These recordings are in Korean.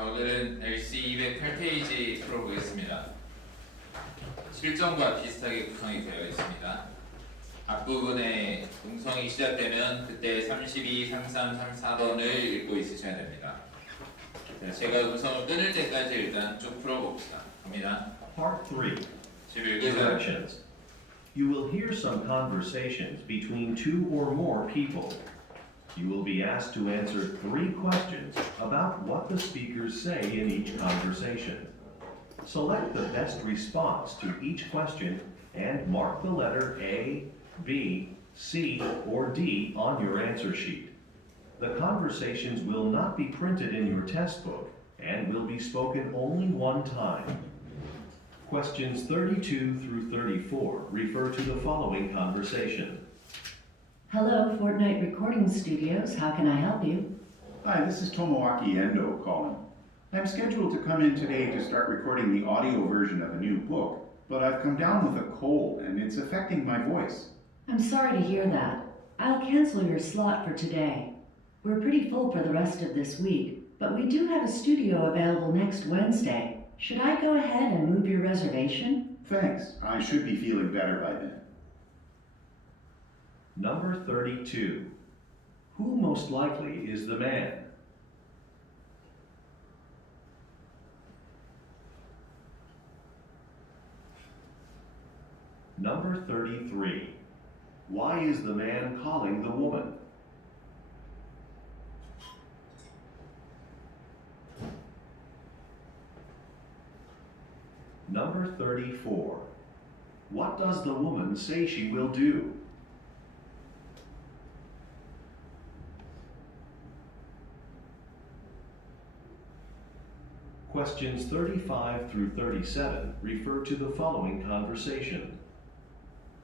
자, 오늘은 LC 208페이지 풀어보겠습니다. 실정과 비슷하게 구성이 되어 있습니다. 앞부분에 음성이 시작되면 그때 32, 33, 34번을 읽고 있으셔야 됩니다. 자, 제가 음성을 끊을 때까지 일단 쭉 풀어봅시다. 갑니다. Part 3. 11개 Directions. You will hear some conversations between two or more people. You will be asked to answer 3 questions about what the speakers say in each conversation. Select the best response to each question and mark the letter A, B, C, or D on your answer sheet. The conversations will not be printed in your test book and will be spoken only one time. Questions 32 through 34 refer to the following conversation. Hello, Fortnite Recording Studios. How can I help you? Hi, this is Tomoaki Endo calling. I'm scheduled to come in today to start recording the audio version of a new book, but I've come down with a cold and it's affecting my voice. I'm sorry to hear that. I'll cancel your slot for today. We're pretty full for the rest of this week, but we do have a studio available next Wednesday. Should I go ahead and move your reservation? Thanks, I should be feeling better by then. Number 32. Who most likely is the man? Number 33. Why is the man calling the woman? Number 34. What does the woman say she will do? Questions 35 through 37 refer to the following conversation.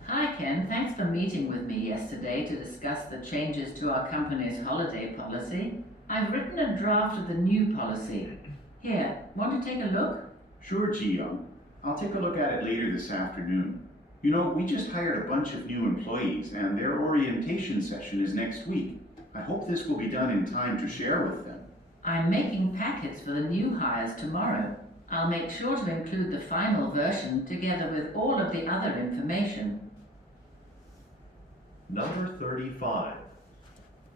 Hi Ken, thanks for meeting with me yesterday to discuss the changes to our company's holiday policy. I've written a draft of the new policy. Here, want to take a look? Sure, Ji-young. I'll take a look at it later this afternoon. You know, we just hired a bunch of new employees and their orientation session is next week. I hope this will be done in time to share with them. I'm making packets for the new hires tomorrow. I'll make sure to include the final version together with all of the other information. Number 35.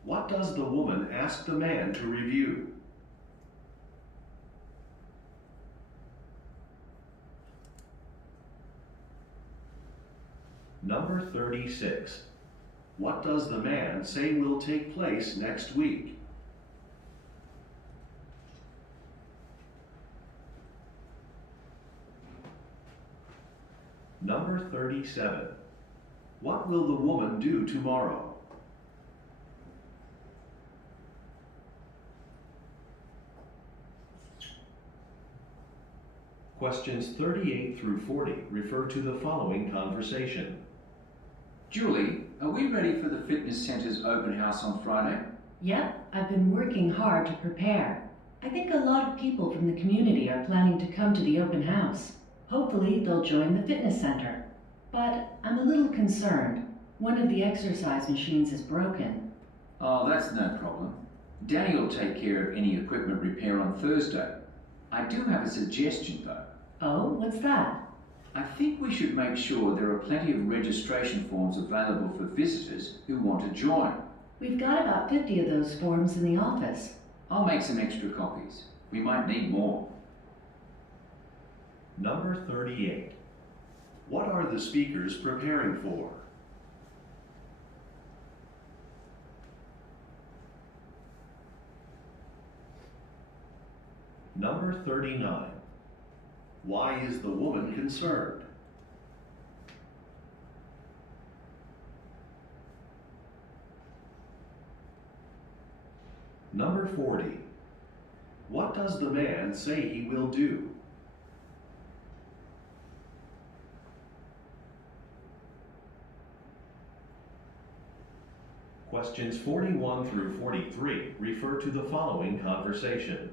What does the woman ask the man to review? Number 36. What does the man say will take place next week? Number 37. What will the woman do tomorrow? Questions 38 through 40 refer to the following conversation. Julie, are we ready for the fitness center's open house on Friday? Yep, I've been working hard to prepare. I think a lot of people from the community are planning to come to the open house. Hopefully, they'll join the fitness center. But I'm a little concerned. One of the exercise machines is broken. Oh, that's no problem. Danny will take care of any equipment repair on Thursday. I do have a suggestion though. Oh, what's that? I think we should make sure there are plenty of registration forms available for visitors who want to join. We've got about 50 of those forms in the office. I'll make some extra copies. We might need more. Number 38. What are the speakers preparing for? Number 39. Why is the woman concerned? Number 40. What does the man say he will do? Questions 41 through 43 refer to the following conversation.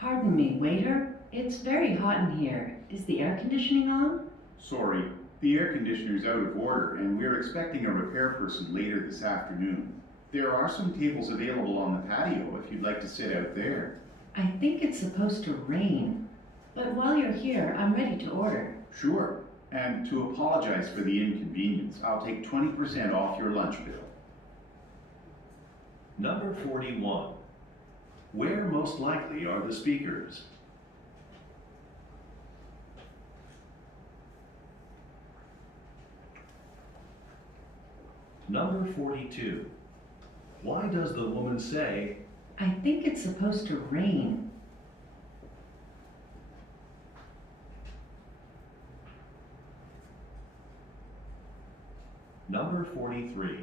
Pardon me, waiter. It's very hot in here. Is the air conditioning on? Sorry, the air conditioner's out of order and we're expecting a repair person later this afternoon. There are some tables available on the patio if you'd like to sit out there. I think it's supposed to rain. But while you're here, I'm ready to order. Sure. And to apologize for the inconvenience, I'll take 20% off your lunch bill. Number 41. Where most likely are the speakers? Number 42. Why does the woman say, I think it's supposed to rain. Number 43.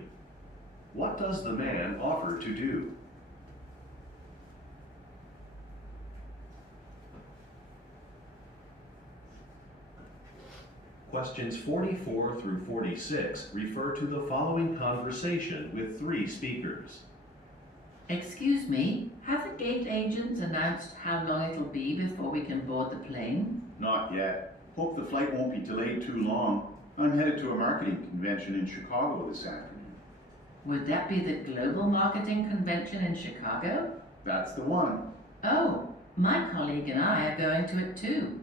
What does the man offer to do? Questions 44 through 46 refer to the following conversation with 3 speakers. Excuse me, have the gate agents announced how long it'll be before we can board the plane? Not yet. Hope the flight won't be delayed too long. I'm headed to a marketing convention in Chicago this afternoon. Would that be the Global Marketing Convention in Chicago? That's the one. Oh, my colleague and I are going to it too.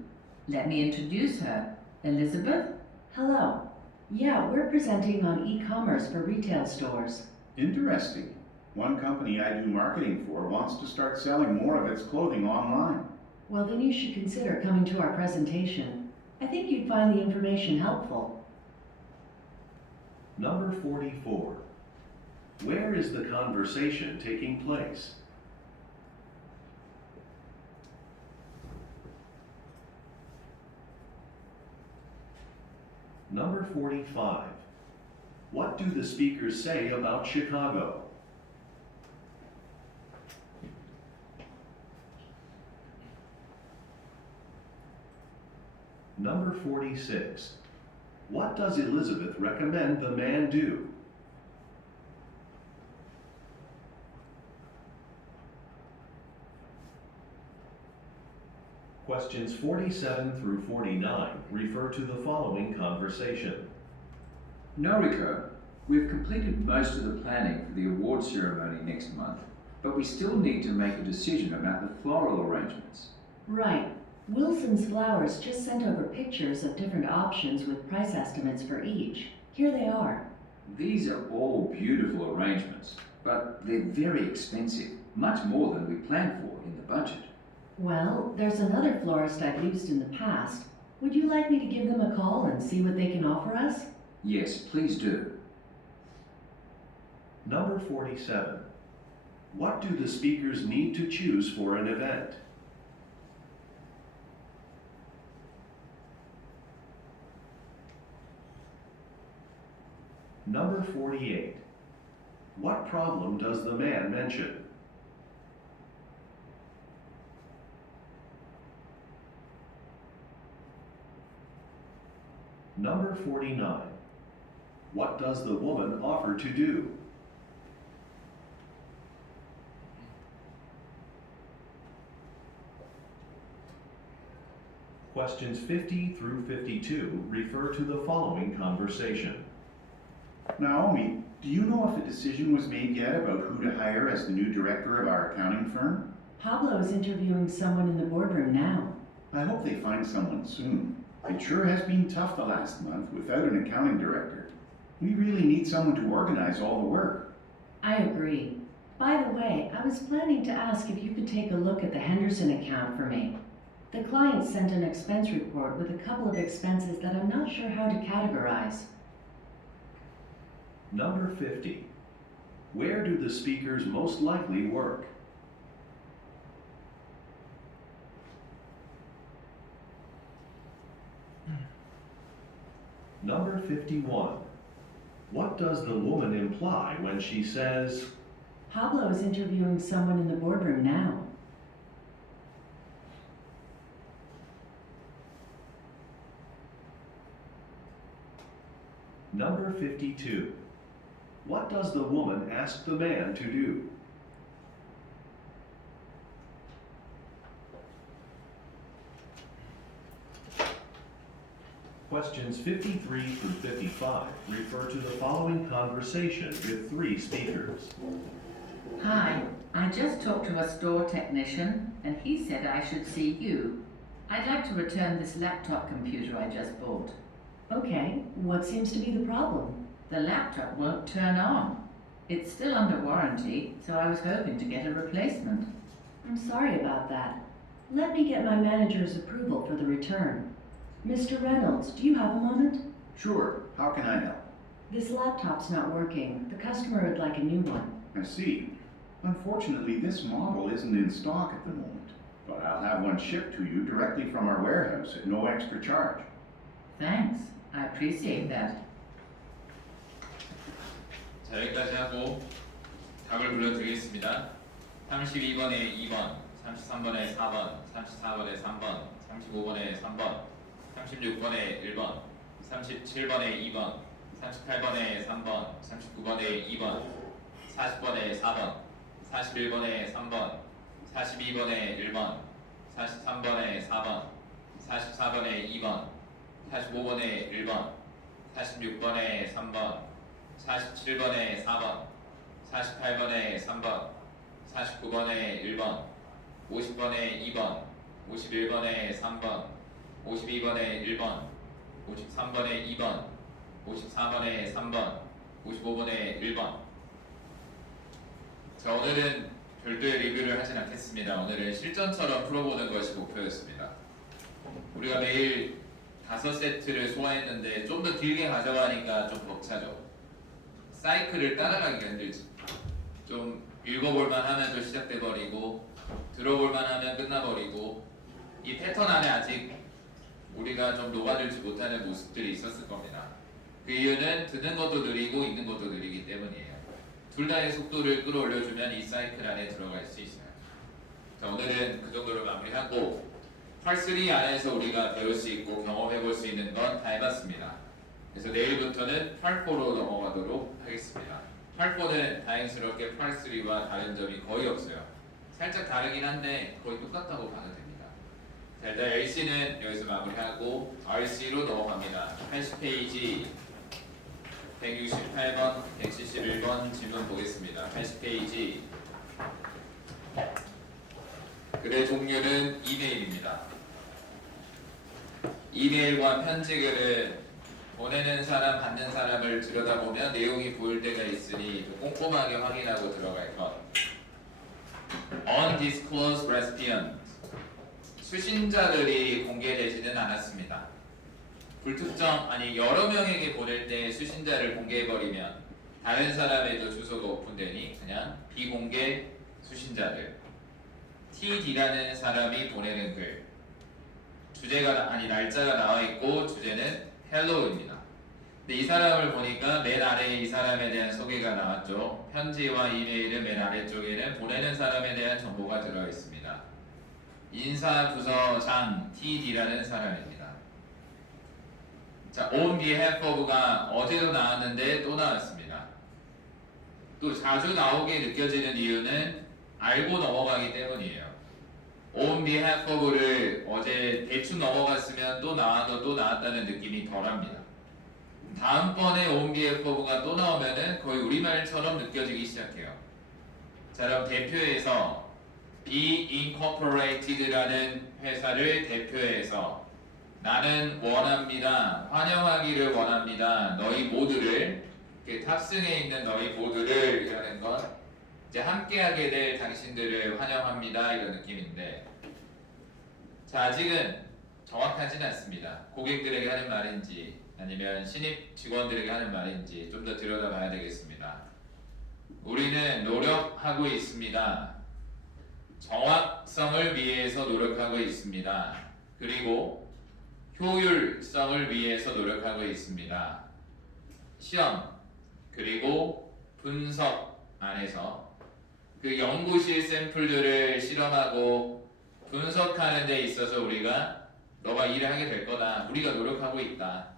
Let me introduce her. Elizabeth? Hello. Yeah, we're presenting on e-commerce for retail stores. Interesting. One company I do marketing for wants to start selling more of its clothing online. Well, then you should consider coming to our presentation. I think you'd find the information helpful. Number 44. Where is the conversation taking place? Number 45. What do the speakers say about Chicago? Number 46. What does Elizabeth recommend the man do? Questions 47 through 49 refer to the following conversation. Noriko, we've completed most of the planning for the award ceremony next month, but we still need to make a decision about the floral arrangements. Right. Wilson's Flowers just sent over pictures of different options with price estimates for each. Here they are. These are all beautiful arrangements, but they're very expensive, much more than we planned for in the budget. Well, there's another florist I've used in the past. Would you like me to give them a call and see what they can offer us? Yes, please do. Number 47. What do the speakers need to choose for an event? Number 48. What problem does the man mention? Number 49. What does the woman offer to do? Questions 50 through 52 refer to the following conversation. Naomi, do you know if a decision was made yet about who to hire as the new director of our accounting firm? Pablo is interviewing someone in the boardroom now. I hope they find someone soon. It sure has been tough the last month without an accounting director. We really need someone to organize all the work. I agree. By the way, I was planning to ask if you could take a look at the Henderson account for me. The client sent an expense report with a couple of expenses that I'm not sure how to categorize. Number 50. Where do the speakers most likely work? Number 51. What does the woman imply when she says, Pablo is interviewing someone in the boardroom now. Number 52. What does the woman ask the man to do? Questions 53 through 55 refer to the following conversation with 3 speakers. Hi, I just talked to a store technician and he said I should see you. I'd like to return this laptop computer I just bought. Okay, what seems to be the problem? The laptop won't turn on. It's still under warranty, so I was hoping to get a replacement. I'm sorry about that. Let me get my manager's approval for the return. Mr. Reynolds, do you have a moment? Sure, how can I help? This laptop's not working. The customer would like a new one. I see. Unfortunately, this model isn't in stock at the moment, but I'll have one shipped to you directly from our warehouse at no extra charge. Thanks, I appreciate that. 자, 여기까지 하고 답을 불러드리겠습니다. 32번에 2번, 33번에 4번, 34번에 3번, 35번에 3번, 36번에 1번, 37번에 2번, 38번에 3번, 39번에 2번, 40번에 4번, 41번에 3번, 42번에 1번, 43번에 4번, 44번에 2번, 45번에 1번, 46번에 3번, 47번에 4번, 48번에 3번, 49번에 1번, 50번에 2번, 51번에 3번, 52번에 1번, 53번에 2번, 54번에 3번, 55번에 1번. 자, 오늘은 별도의 리뷰를 하진 않겠습니다. 오늘은 실전처럼 풀어보는 것이 목표였습니다. 우리가 매일 5세트를 소화했는데 좀 더 길게 가져가니까 좀 벅차죠. 사이클을 따라가기가 힘들지. 좀 읽어볼만 하면 또 시작돼버리고 들어볼만 하면 끝나버리고 이 패턴 안에 아직 우리가 좀 녹아들지 못하는 모습들이 있었을 겁니다. 그 이유는 듣는 것도 느리고 읽는 것도 느리기 때문이에요. 둘 다의 속도를 끌어올려주면 이 사이클 안에 들어갈 수 있어요. 자, 오늘은 그 정도로 마무리하고 Part 3 안에서 우리가 배울 수 있고 경험해볼 수 있는 건 다 해봤습니다. 그래서 내일부터는 Part 4로 넘어가도록 하겠습니다. Part 4는 다행스럽게 Part 3와 다른 점이 거의 없어요. 살짝 다르긴 한데 거의 똑같다고 봐도 됩니다. 자, 일단 LC는 여기서 마무리하고 RC로 넘어갑니다. 80페이지 168번, 171번 질문 보겠습니다. 80페이지 글의 종류는 이메일입니다. 이메일과 편지글은 보내는 사람, 받는 사람을 들여다보면 내용이 보일 때가 있으니 꼼꼼하게 확인하고 들어갈 것. Undisclosed recipient. 수신자들이 공개되지는 않았습니다. 불특정, 아니 여러 명에게 보낼 때 수신자를 공개해버리면 다른 사람에도 주소가 오픈되니 그냥 비공개 수신자들. TD라는 사람이 보내는 글. 주제가 아니 날짜가 나와 있고 주제는 hello입니다. 근데 이 사람을 보니까 맨 아래에 이 사람에 대한 소개가 나왔죠. 편지와 이메일은 맨 아래쪽에는 보내는 사람에 대한 정보가 들어 있습니다. 인사부서장 TD라는 사람입니다. 자, on behalf of가 어제도 나왔는데 또 나왔습니다. 또 자주 나오게 느껴지는 이유는 알고 넘어가기 때문이에요. on behalf of를 어제 대충 넘어갔으면 또 나왔다는 느낌이 덜합니다. 다음번에 on behalf of가 또 나오면은 거의 우리말처럼 느껴지기 시작해요. 자, 그럼 대표해서 Be Incorporated라는 회사를 대표해서 나는 원합니다. 환영하기를 원합니다. 너희 모두를 탑승해 있는 너희 모두를 이라는 건 이제 함께하게 될 당신들을 환영합니다. 이런 느낌인데 자, 아직은 정확하진 않습니다. 고객들에게 하는 말인지 아니면 신입 직원들에게 하는 말인지 좀 더 들여다봐야 되겠습니다. 우리는 노력하고 있습니다. 정확성을 위해서 노력하고 있습니다. 그리고 효율성을 위해서 노력하고 있습니다. 시험 그리고 분석 안에서 그 연구실 샘플들을 실험하고 분석하는 데 있어서 우리가 너가 일을 하게 될 거다. 우리가 노력하고 있다.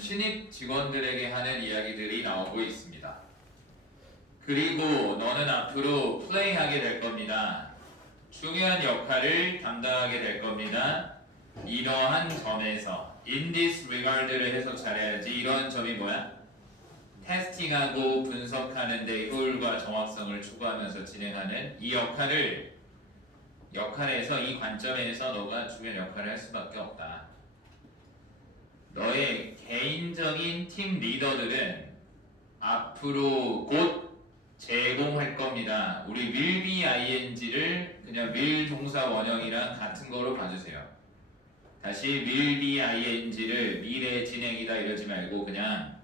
신입 직원들에게 하는 이야기들이 나오고 있습니다. 그리고 너는 앞으로 플레이하게 될 겁니다. 중요한 역할을 담당하게 될 겁니다. 이러한 점에서 in this regard를 해석 잘해야지. 이러한 점이 뭐야? 테스팅하고 분석하는 데 효율과 정확성을 추구하면서 진행하는 이 역할에서 이 관점에서 너가 중요한 역할을 할 수밖에 없다. 너의 개인적인 팀 리더들은 앞으로 곧 제공할 겁니다. 우리 will be ing를 그냥 will 동사 원형이랑 같은 거로 봐주세요. 다시 will be ing를 미래 진행이다 이러지 말고 그냥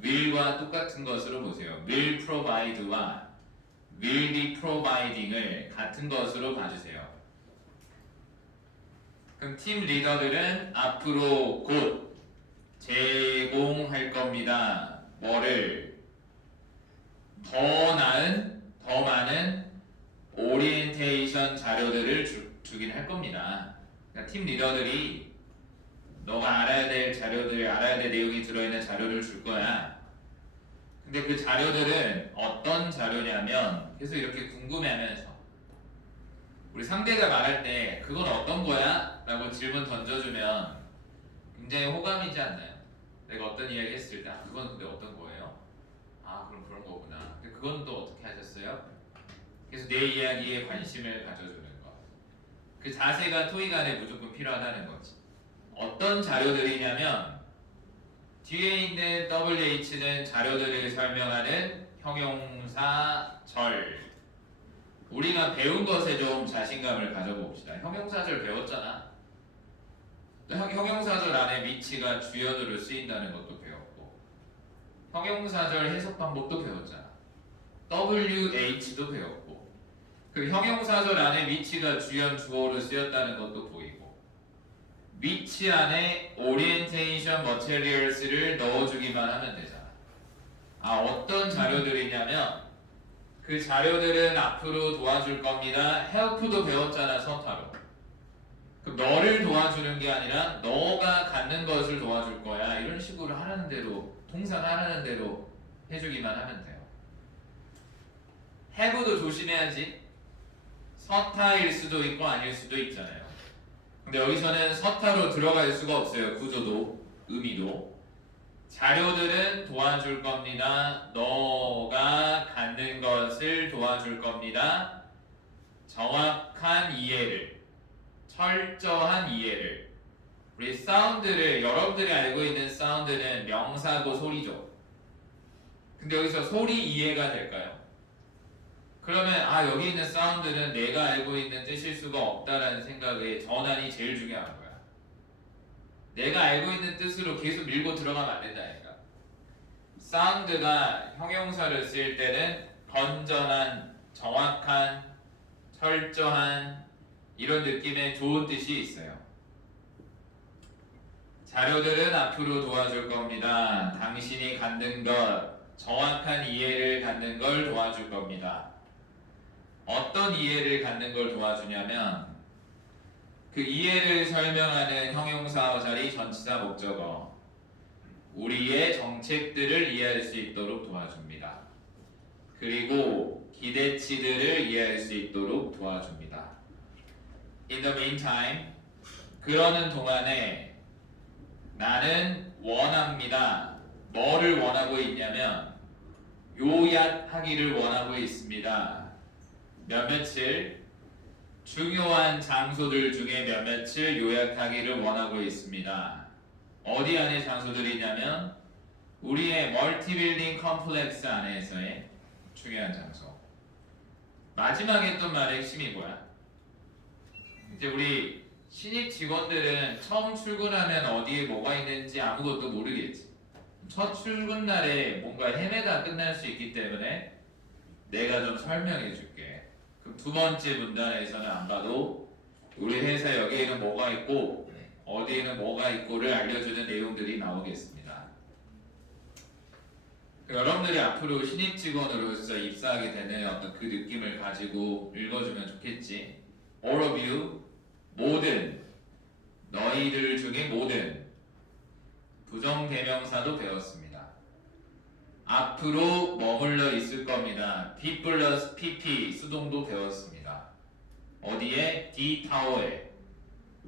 will과 똑같은 것으로 보세요. will provide와 will be providing을 같은 것으로 봐주세요. 그럼 팀 리더들은 앞으로 곧 제공할 겁니다. 뭐를? 더 많은 오리엔테이션 자료들을 주긴 할 겁니다. 그러니까 팀 리더들이 너가 알아야 될 자료들, 알아야 될 내용이 들어있는 자료를 줄 거야. 근데 그 자료들은 어떤 자료냐면 계속 이렇게 궁금해하면서 우리 상대가 말할 때 그건 어떤 거야? 라고 질문 던져주면 굉장히 호감이지 않나요? 내가 어떤 이야기 했을 때 그건 근데 어떤 거예요? 아 그럼 그런 거구나. 근데 그건 또 어떻게 하셨어요? 그래서 내 이야기에 관심을 가져주는 거. 그 자세가 토익 안에 무조건 필요하다는 거지. 어떤 자료들이냐면 뒤에 있는 WH는 자료들을 설명하는 형용사절. 우리가 배운 것에 좀 자신감을 가져봅시다. 형용사절 배웠잖아. 형용사절 안에 위치가 주연으로 쓰인다는 것도 배웠고 형용사절 해석 방법도 배웠잖아. WH도 배웠고 그 형용사절 안에 위치가 주연 주어로 쓰였다는 것도 보이고 위치 안에 오리엔테이션 머티리얼스를 넣어주기만 하면 되잖아. 아 어떤 자료들이냐면 그 자료들은 앞으로 도와줄 겁니다. help도 배웠잖아 서타로. 그럼 너를 도와주는 게 아니라 너가 갖는 것을 도와줄 거야. 이런 식으로 하라는 대로 통상 하라는 대로 해주기만 하면 돼요. have도 조심해야지. 서타일 수도 있고 아닐 수도 있잖아요. 근데 여기서는 서타로 들어갈 수가 없어요. 구조도 의미도. 자료들은 도와줄 겁니다. 너가 갖는 것을 도와줄 겁니다. 정확한 이해를, 철저한 이해를. 우리 사운드를 여러분들이 알고 있는 사운드는 명사고 소리죠. 근데 여기서 소리 이해가 될까요? 그러면 아 여기 있는 사운드는 내가 알고 있는 뜻일 수가 없다라는 생각에 전환이 제일 중요한 거야. 내가 알고 있는 뜻으로 계속 밀고 들어가면 안 된다니까. 사운드가 형용사를 쓸 때는 건전한, 정확한, 철저한 이런 느낌의 좋은 뜻이 있어요. 자료들은 앞으로 도와줄 겁니다. 당신이 갖는 것, 정확한 이해를 갖는 걸 도와줄 겁니다. 어떤 이해를 갖는 걸 도와주냐면 그 이해를 설명하는 형용사어 자리 전치사 목적어 우리의 정책들을 이해할 수 있도록 도와줍니다. 그리고 기대치들을 이해할 수 있도록 도와줍니다. In the meantime, 그러는 동안에 나는 원합니다. 뭐를 원하고 있냐면 요약하기를 원하고 있습니다. 몇몇을 중요한 장소들 중에 몇몇을 요약하기를 원하고 있습니다. 어디 안에 장소들이냐면 우리의 멀티빌딩 컴플렉스 안에서의 중요한 장소. 마지막에 했던 말의 핵심이 뭐야? 이제 우리 신입 직원들은 처음 출근하면 어디에 뭐가 있는지 아무것도 모르겠지. 첫 출근 날에 뭔가 헤매다 끝날 수 있기 때문에 내가 좀 설명해 줄게. 그럼 두 번째 문단에서는 안 봐도 우리 회사 여기에는 뭐가 있고 어디에는 뭐가 있고를 알려주는 내용들이 나오겠습니다. 여러분들이 앞으로 신입 직원으로서 입사하게 되는 어떤 그 느낌을 가지고 읽어주면 좋겠지. All of you, 모든, 너희들 중에 모든 부정대명사도 배웠습니다. 앞으로 머물러 있을 겁니다. be 플러스 pp 수동도 배웠습니다. 어디에? D 타워에.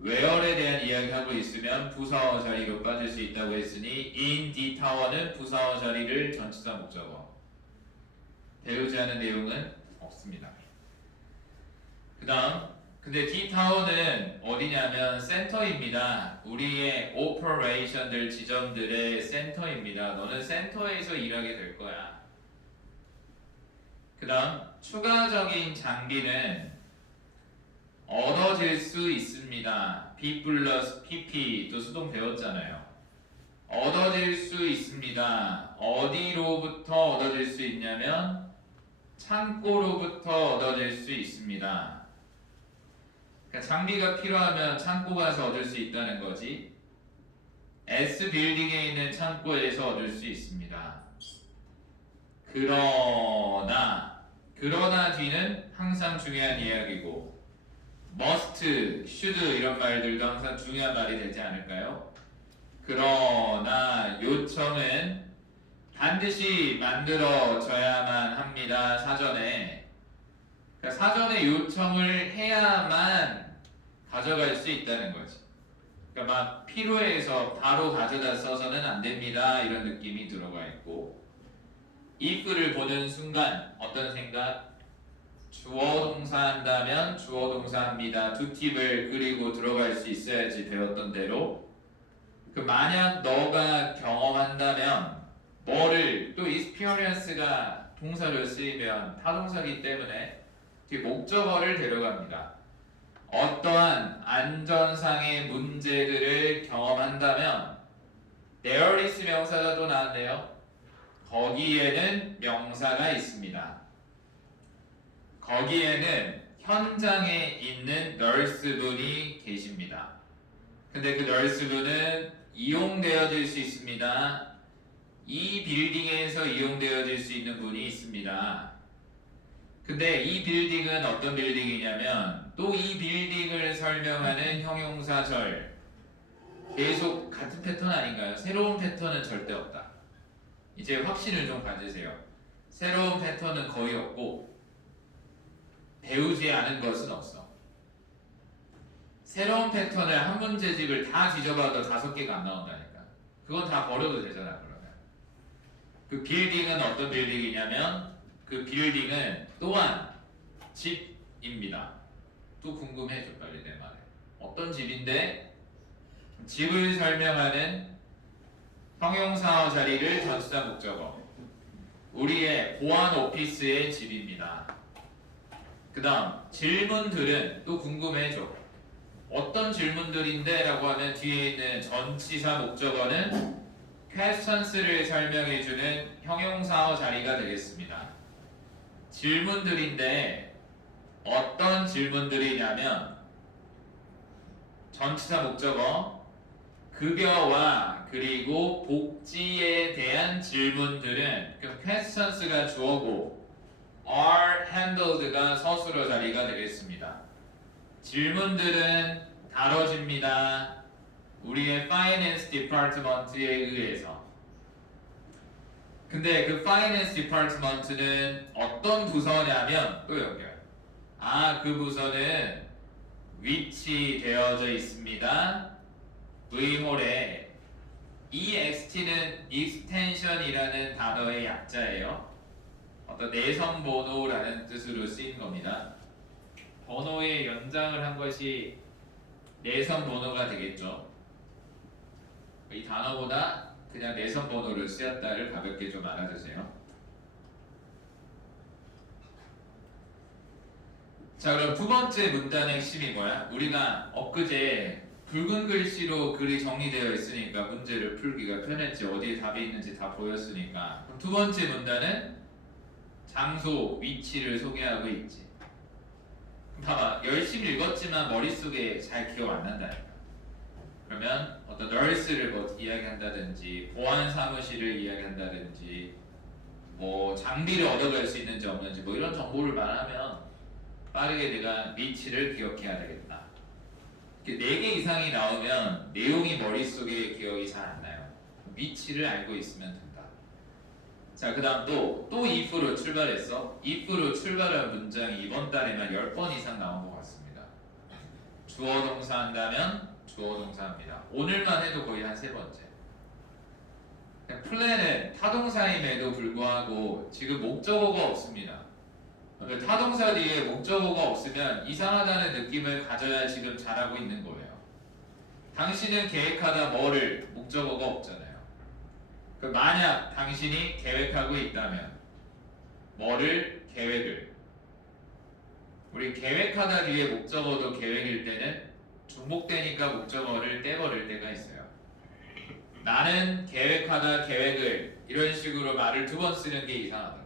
where에 대한 이야기하고 있으면 부사어 자리로 빠질 수 있다고 했으니 in the tower는 부사어 자리를 전치사 목적어 배우지 않은 내용은 없습니다. 그 다음 근데 the tower는 어디냐면 센터입니다. 우리의 operation들 지점들의 센터입니다. 너는 센터에서 일하게 될 거야. 그 다음 추가적인 장비는 얻어질 수 있습니다. B 플러스 PP 또 수동 배웠잖아요. 얻어질 수 있습니다. 어디로부터 얻어질 수 있냐면 창고로부터 얻어질 수 있습니다. 그러니까 장비가 필요하면 창고 가서 얻을 수 있다는 거지. S 빌딩에 있는 창고에서 얻을 수 있습니다. 그러나 뒤는 항상 중요한 이야기고 must, should 이런 말들도 항상 중요한 말이 되지 않을까요? 그러나 요청은 반드시 만들어져야만 합니다. 사전에. 그러니까 사전에 요청을 해야만 가져갈 수 있다는 거지. 그러니까 막 필요해서 바로 가져다 써서는 안 됩니다. 이런 느낌이 들어가 있고 if를 보는 순간 어떤 생각? 주어 동사 한다면 주어 동사 합니다. 두 팁을 그리고 들어갈 수 있어야지 배웠던 대로. 그 만약 너가 경험한다면 뭐를 또 experience가 동사로 쓰이면 타동사기 때문에 뒤에 목적어를 데려갑니다. 어떠한 안전상의 문제들을 경험한다면 there is 명사가 또 나왔네요. 거기에는 명사가 있습니다. 거기에는 현장에 있는 널스분이 계십니다. 근데 그 널스분은 이용되어질 수 있습니다. 이 빌딩에서 이용되어질 수 있는 분이 있습니다. 근데 이 빌딩은 어떤 빌딩이냐면 또 이 빌딩을 설명하는 형용사절 계속 같은 패턴 아닌가요? 새로운 패턴은 절대 없다. 이제 확신을 좀 가지세요. 새로운 패턴은 거의 없고 배우지 않은 것은 없어. 새로운 패턴을 한 문제집을 다 뒤져봐도 5개가 안 나온다니까. 그건 다 버려도 되잖아. 그러면 그 빌딩은 어떤 빌딩이냐면 그 빌딩은 또한 집입니다. 또 궁금해져 빨리 내 말에. 어떤 집인데 집을 설명하는 형용사어 자리를 전치사 목적어. 우리의 보안 오피스의 집입니다. 그 다음 질문들은 또 궁금해져. 어떤 질문들인데 라고 하면 뒤에 있는 전치사 목적어는 questions를 설명해주는 형용사어 자리가 되겠습니다. 질문들인데 어떤 질문들이냐면 전치사 목적어 급여와 그리고 복지에 대한 질문들은 그럼 questions가 주어고 are handled가 서술어 자리가 되겠습니다. 질문들은 다뤄집니다. 우리의 finance department에 의해서. 근데 그 finance department는 어떤 부서냐면 또 연결. 그 부서는 위치되어져 있습니다. V홀에 EXT는 extension이라는 단어의 약자예요. 어떤 내선 번호라는 뜻으로 쓰인 겁니다. 번호의 연장을 한 것이 내선 번호가 되겠죠. 이 단어보다 그냥 내선 번호를 쓰였다를 가볍게 좀 알아두세요. 자, 그럼 두 번째 문단의 핵심이 뭐야? 우리가 엊그제 붉은 글씨로 글이 정리되어 있으니까 문제를 풀기가 편했지. 어디에 답이 있는지 다 보였으니까. 그럼 두 번째 문단은 장소, 위치를 소개하고 있지. 봐봐, 열심히 읽었지만 머릿속에 잘 기억 안 난다니까. 그러면 어떤 널스를 뭐 이야기한다든지 보안 사무실을 이야기한다든지 뭐 장비를 얻어갈 수 있는지 없는지 뭐 이런 정보를 말하면 빠르게 내가 위치를 기억해야 되겠다. 4개 이상이 나오면 내용이 머릿속에 기억이 잘 안 나요. 위치를 알고 있으면 된다. 자, 그 다음 또 if로 출발했어. if로 출발한 문장이 이번 달에만 10번 이상 나온 것 같습니다. 주어 동사 한다면 주어 동사 합니다. 오늘만 해도 거의 한 3번째. 플랜은 타동사임에도 불구하고 지금 목적어가 없습니다. 그러니까 타동사 뒤에 목적어가 없으면 이상하다는 느낌을 가져야 지금 잘하고 있는 거예요. 당신은 계획하다 뭐를 목적어가 없잖아요. 그 만약 당신이 계획하고 있다면 뭐를 계획을 우리 계획하다 뒤에 목적어도 계획일 때는 중복되니까 목적어를 떼버릴 때가 있어요. 나는 계획하다 계획을 이런 식으로 말을 2번 쓰는 게 이상하다.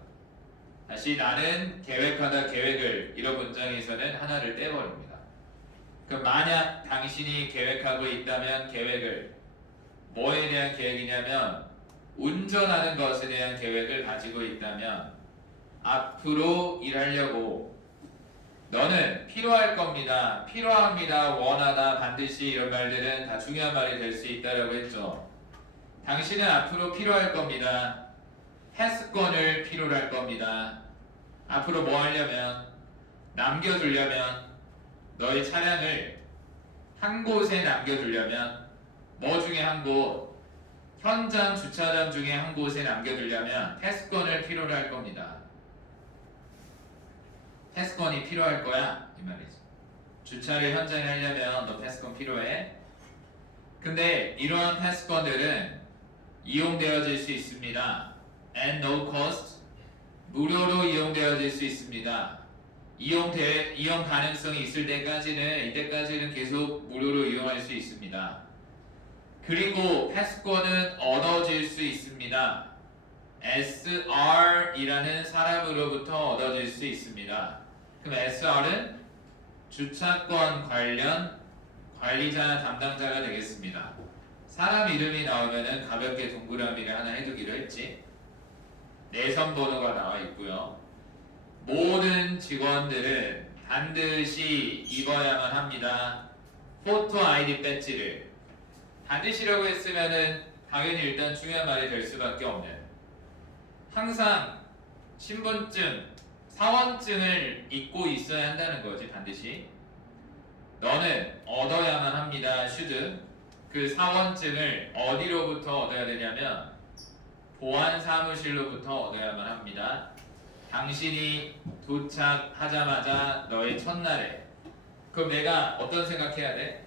다시 나는 계획하다 계획을 이런 문장에서는 하나를 떼버립니다. 그럼 만약 당신이 계획하고 있다면 계획을 뭐에 대한 계획이냐면 운전하는 것에 대한 계획을 가지고 있다면 앞으로 일하려고 너는 필요할 겁니다. 필요합니다. 원하다. 반드시 이런 말들은 다 중요한 말이 될 수 있다라고 했죠. 당신은 앞으로 필요할 겁니다. 패스권을 필요로 할 겁니다. 앞으로 뭐 하려면 남겨두려면 너의 차량을 한 곳에 남겨두려면 뭐 중에 한 곳 현장 주차장 중에 한 곳에 남겨두려면 패스권을 필요로 할 겁니다. 패스권이 필요할 거야 이 말이지. 주차를 현장에 하려면 너 패스권 필요해. 근데 이러한 패스권들은 이용되어질 수 있습니다. at no cost 무료로 이용되어질 수 있습니다. 이용 가능성이 있을 때까지는 이때까지는 계속 무료로 이용할 수 있습니다. 그리고 패스권은 얻어질 수 있습니다. SR이라는 사람으로부터 얻어질 수 있습니다. 그럼 SR은 주차권 관련 관리자 담당자가 되겠습니다. 사람 이름이 나오면은 가볍게 동그라미를 하나 해두기로 했지. 내선 번호가 나와 있고요. 모든 직원들은 반드시 입어야만 합니다. 포토 아이디 배지를 반드시라고 했으면은 당연히 일단 중요한 말이 될 수밖에 없는. 항상 신분증, 사원증을 입고 있어야 한다는 거지 반드시. 너는 얻어야만 합니다. should. 그 사원증을 어디로부터 얻어야 되냐면 보안 사무실로부터 얻어야만 합니다. 당신이 도착하자마자 너의 첫날에. 그럼 내가 어떤 생각해야 돼?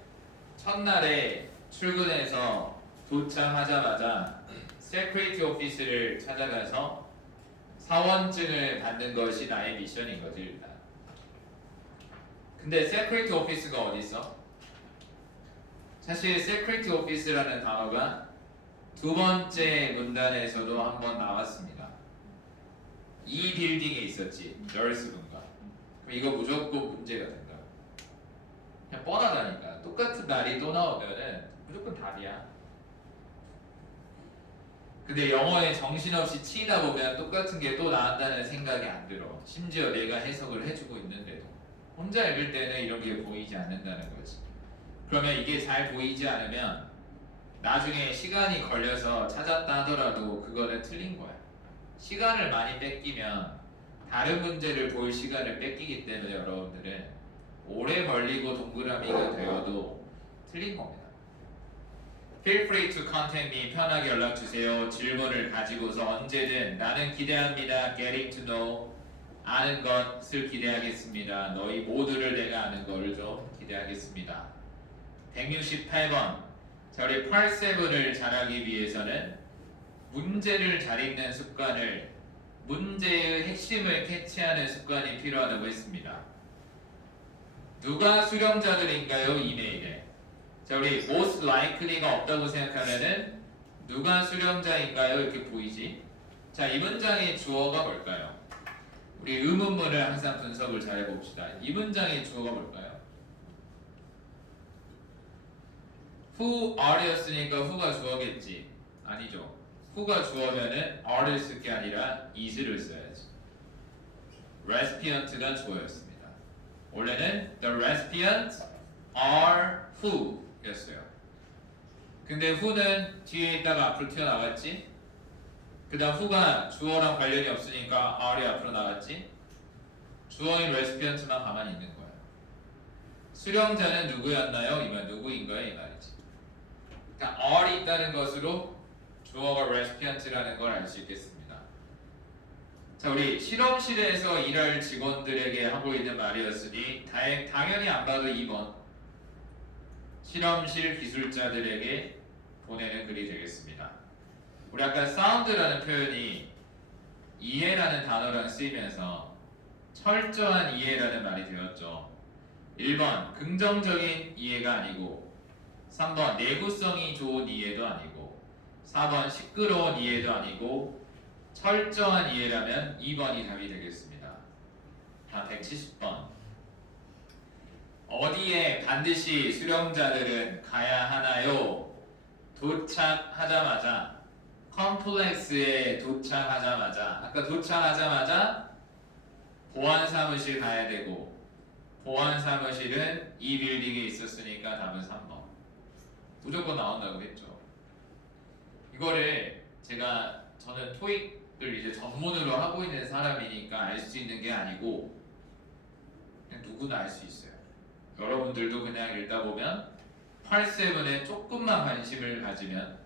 첫날에 출근해서 도착하자마자 세큐리티 오피스를 찾아가서 사원증을 받는 것이 나의 미션인 거지 일단. 근데 세큐리티 오피스가 어디 있어? 사실 세큐리티 오피스라는 단어가 2번째 문단에서도 한번 나왔습니다. 이 빌딩에 있었지, 널스분과. 그럼 이거 무조건 문제가 된다. 그냥 뻔하다니까. 똑같은 말이 또 나오면은 무조건 답이야. 근데 영어에 정신없이 치다 보면 똑같은 게 또 나왔다는 생각이 안 들어. 심지어 내가 해석을 해주고 있는데도. 혼자 읽을 때는 이런 게 보이지 않는다는 거지. 그러면 이게 잘 보이지 않으면 나중에 시간이 걸려서 찾았다 하더라도 그거는 틀린 거야. 시간을 많이 뺏기면 다른 문제를 볼 시간을 뺏기기 때문에 여러분들은 오래 걸리고 동그라미가 되어도 틀린 겁니다. Feel free to contact me. 편하게 연락 주세요. 질문을 가지고서 언제든 나는 기대합니다. Getting to know. 아는 것을 기대하겠습니다. 너희 모두를 내가 아는 것을 좀 기대하겠습니다. 168번. 자, 우리 8세븐을 잘하기 위해서는 문제를 잘 읽는 습관을, 문제의 핵심을 캐치하는 습관이 필요하다고 했습니다. 누가 수령자들인가요? 이메일에. 자, 우리 most likely가 없다고 생각하면은 누가 수령자인가요? 이렇게 보이지? 자, 이 문장의 주어가 뭘까요? 우리 의문문을 항상 분석을 잘 해봅시다. 이 문장의 주어가 뭘까요? who are였으니까 who가 주어겠지. 아니죠. who가 주어면은 are를 쓸 게 아니라 is를 써야지. recipient가 주어였습니다. 원래는 the recipients are who 였어요. 근데 who는 뒤에 있다가 앞으로 튀어나갔지. 그 다음 who가 주어랑 관련이 없으니까 are이 앞으로 나갔지. 주어인 recipient만 가만히 있는 거예요. 수령자는 누구였나요? 이말 누구인가요? 이 말이지. 그러니까 R이 있다는 것으로 주어가 recipient라는 걸 알 수 있겠습니다. 자, 우리 실험실에서 일할 직원들에게 하고 있는 말이었으니 당연히 안 봐도 2번 실험실 기술자들에게 보내는 글이 되겠습니다. 우리 아까 사운드라는 표현이 이해라는 단어랑 쓰이면서 철저한 이해라는 말이 되었죠. 1번 긍정적인 이해가 아니고 3번 내구성이 좋은 이해도 아니고 4번 시끄러운 이해도 아니고 철저한 이해라면 2번이 답이 되겠습니다. 다 170번. 어디에 반드시 수령자들은 가야 하나요? 도착하자마자 컴플렉스에 도착하자마자 아까 도착하자마자 보안 사무실 가야 되고 보안 사무실은 이 빌딩에 있었으니까 답은 3번. 무조건 나온다고 했죠. 이거를 저는 토익을 이제 전문으로 하고 있는 사람이니까 알 수 있는 게 아니고 그냥 누구나 알 수 있어요. 여러분들도 그냥 읽다 보면 8-7에 조금만 관심을 가지면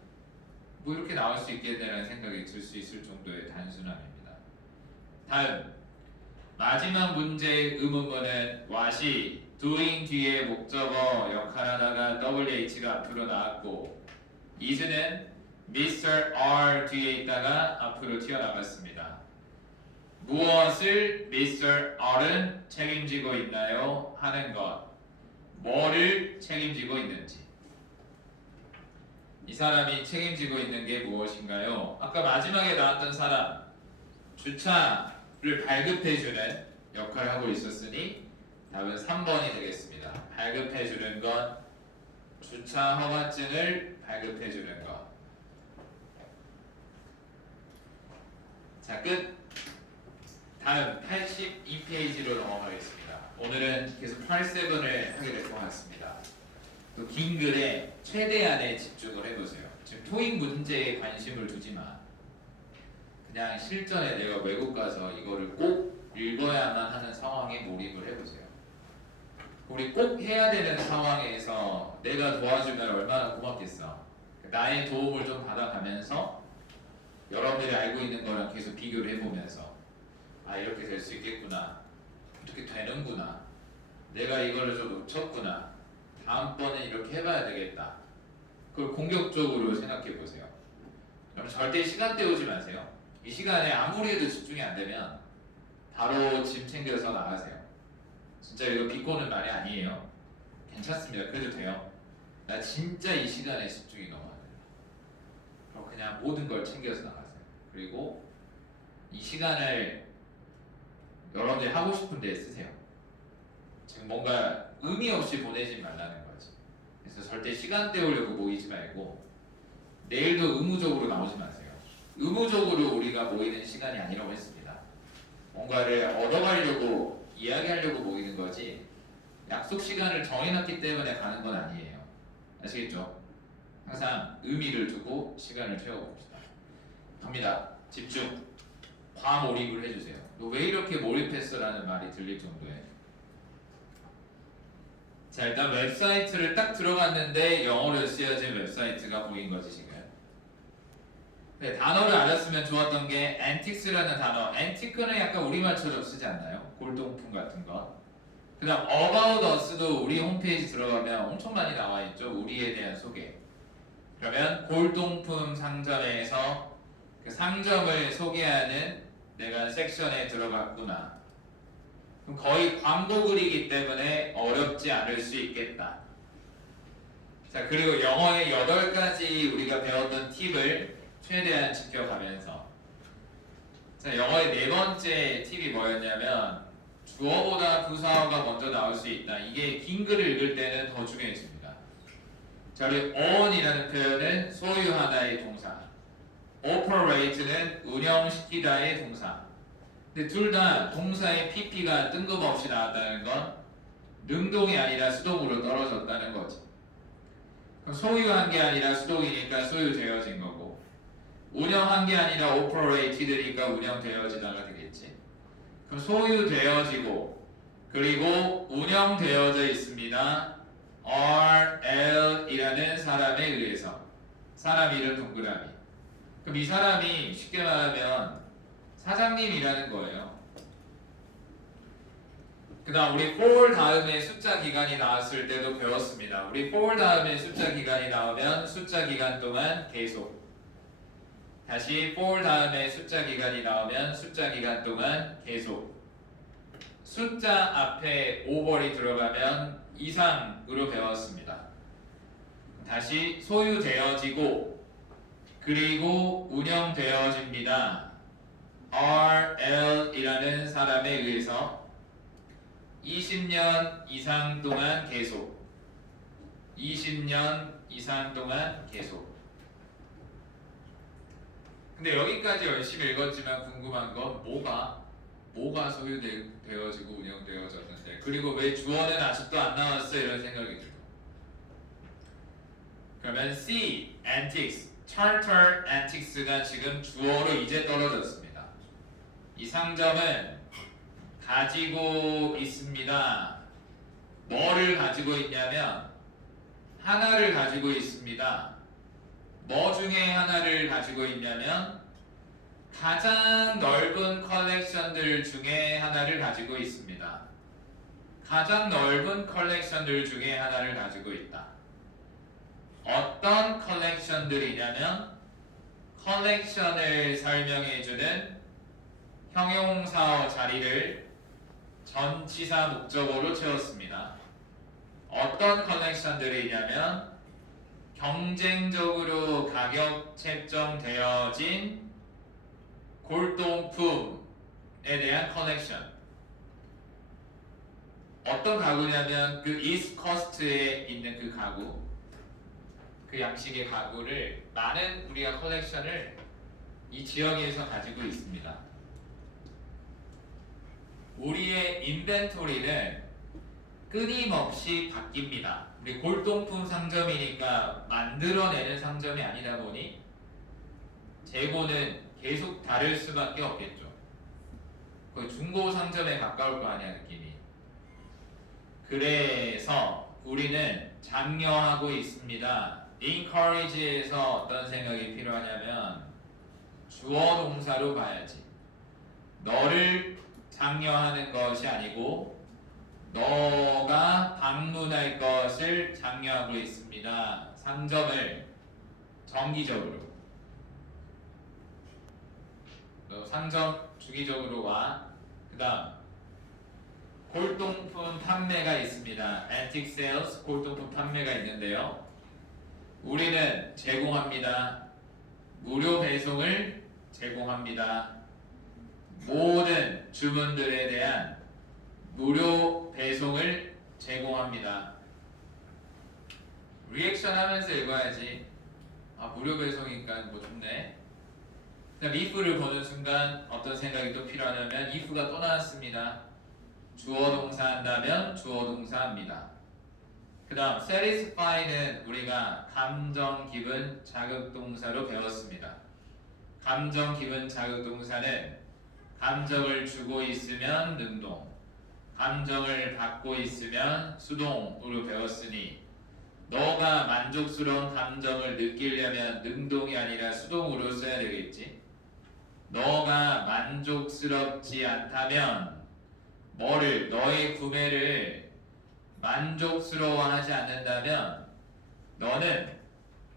뭐 이렇게 나올 수 있겠다는 생각이 들 수 있을 정도의 단순함입니다. 다음 마지막 문제의 의문문은 what이 doing 뒤에 목적어 역할하다가 WH가 앞으로 나왔고 is는 Mr. R 뒤에 있다가 앞으로 튀어나갔습니다. 무엇을 Mr. R은 책임지고 있나요? 하는 것. 뭐를 책임지고 있는지. 이 사람이 책임지고 있는 게 무엇인가요? 아까 마지막에 나왔던 사람 주차를 발급해주는 역할을 하고 있었으니 답은 3번이 되겠습니다. 발급해주는 것, 주차 허가증을 발급해주는 것. 자, 끝. 다음 82페이지로 넘어가겠습니다. 오늘은 계속 8-7을 하게 될 것 같습니다. 또 긴 글에 최대한의 집중을 해보세요. 지금 토익 문제에 관심을 두지 마. 그냥 실전에 내가 외국 가서 이거를 꼭 읽어야만 하는 상황에 몰입을 해보세요. 우리 꼭 해야 되는 상황에서 내가 도와주면 얼마나 고맙겠어. 나의 도움을 좀 받아가면서 여러분들이 알고 있는 거랑 계속 비교를 해보면서 아 이렇게 될 수 있겠구나, 이렇게 되는구나, 내가 이거를 좀 놓쳤구나, 다음번엔 이렇게 해봐야 되겠다. 그걸 공격적으로 생각해 보세요. 그럼 절대 시간 때우지 마세요. 이 시간에 아무리 해도 집중이 안 되면 바로 짐 챙겨서 나가세요. 진짜 이거 비꼬는 말이 아니에요. 괜찮습니다. 그래도 돼요. 나 진짜 이 시간에 집중이 너무 안 돼요. 그럼 그냥 모든 걸 챙겨서 나가세요. 그리고 이 시간을 여러분들이 하고 싶은 데 쓰세요. 지금 뭔가 의미 없이 보내지 말라는 거지. 그래서 절대 시간 때우려고 모이지 말고 내일도 의무적으로 나오지 마세요. 의무적으로 우리가 모이는 시간이 아니라고 했습니다. 뭔가를 얻어가려고 이야기하려고 모이는 거지 약속 시간을 정해놨기 때문에 가는 건 아니에요. 아시겠죠? 항상 의미를 두고 시간을 채워봅시다. 갑니다. 집중. 과몰입을 해주세요. 너 왜 이렇게 몰입했어? 라는 말이 들릴 정도에. 자, 일단 웹사이트를 딱 들어갔는데 영어로 쓰여진 웹사이트가 보인 거지 지금. 네, 단어를 알았으면 좋았던 게 antiques라는 단어. antique는 약간 우리말처럼 쓰지 않나요? 골동품 같은 거. 그 다음 about us도 우리 홈페이지 들어가면 엄청 많이 나와 있죠. 우리에 대한 소개. 그러면 골동품 상점에서 그 상점을 소개하는 내가 섹션에 들어갔구나. 그럼 거의 광고 글이기 때문에 어렵지 않을 수 있겠다. 자, 그리고 영어의 8가지 우리가 배웠던 팁을 최대한 지켜가면서, 자, 영어의 4번째 팁이 뭐였냐면 주어보다 부사어가 먼저 나올 수 있다. 이게 긴 글을 읽을 때는 더 중요해집니다. 자, 우리 own이라는 표현은 소유하다의 동사, operate는 운영시키다의 동사. 근데 둘 다 동사의 pp가 뜬금없이 나왔다는 건 능동이 아니라 수동으로 떨어졌다는 거지. 그럼 소유한 게 아니라 수동이니까 소유되어진 거고, 운영한 게 아니라 operated니까 운영되어지다가 되겠지. 그럼 소유되어지고 그리고 운영되어져 있습니다. RL이라는 사람에 의해서. 사람 이름 동그라미. 그럼 이 사람이 쉽게 말하면 사장님이라는 거예요. 그 다음 우리 for 다음에 숫자 기간이 나왔을 때도 배웠습니다. 우리 for 다음에 숫자 기간이 나오면 숫자 기간 동안 계속. 다시 for 다음에 숫자 기간이 나오면 숫자 기간 동안 계속. 숫자 앞에 over이 들어가면 이상으로 배웠습니다. 다시 소유되어지고 그리고 운영되어집니다. RL이라는 사람에 의해서 20년 이상 동안 계속. 20년 이상 동안 계속. 근데 여기까지 열심히 읽었지만 궁금한 건 뭐가 소유되어지고 운영되어졌는데 그리고 왜 주어는 아직도 안 나왔어 이런 생각이 들어요. 그러면 C, antics, charter antics가 지금 주어로 이제 떨어졌습니다. 이 상점은 가지고 있습니다. 뭐를 가지고 있냐면 하나를 가지고 있습니다. 뭐 중에 하나를 가지고 있냐면 가장 넓은 컬렉션들 중에 하나를 가지고 있습니다. 가장 넓은 컬렉션들 중에 하나를 가지고 있다. 어떤 컬렉션들이냐면 컬렉션을 설명해주는 형용사어 자리를 전치사 목적어로 채웠습니다. 어떤 컬렉션들이냐면 경쟁적으로 가격 책정되어진 골동품에 대한 컬렉션. 어떤 가구냐면 그 이스트 코스트에 있는 그 가구, 그 양식의 가구를 많은 우리가 컬렉션을 이 지역에서 가지고 있습니다. 우리의 인벤토리는 끊임없이 바뀝니다. 우리 골동품 상점이니까 만들어내는 상점이 아니다 보니 재고는 계속 다를 수밖에 없겠죠. 거의 중고 상점에 가까울 거 아니야 느낌이. 그래서 우리는 장려하고 있습니다. encourage에서 어떤 생각이 필요하냐면 주어 동사로 봐야지. 너를 장려하는 것이 아니고 너가 방문할 것을 장려하고 있습니다. 상점을 정기적으로. 상점 주기적으로 와. 그 다음 골동품 판매가 있습니다. antique sales, 골동품 판매가 있는데요. 우리는 제공합니다. 무료 배송을 제공합니다. 모든 주문들에 대한 무료 배송을 제공합니다. 리액션 하면서 읽어야지. 아, 무료 배송이니까 뭐 좋네. if를 보는 순간 어떤 생각이 또 필요하냐면 if가 또 나왔습니다. 주어 동사 한다면 주어 동사 합니다. 그 다음 satisfy는 우리가 감정, 기분, 자극 동사로 배웠습니다. 감정, 기분, 자극 동사는 감정을 주고 있으면 능동, 감정을 받고 있으면 수동으로 배웠으니 너가 만족스러운 감정을 느끼려면 능동이 아니라 수동으로 써야 되겠지. 너가 만족스럽지 않다면 너의 구매를 만족스러워하지 않는다면 너는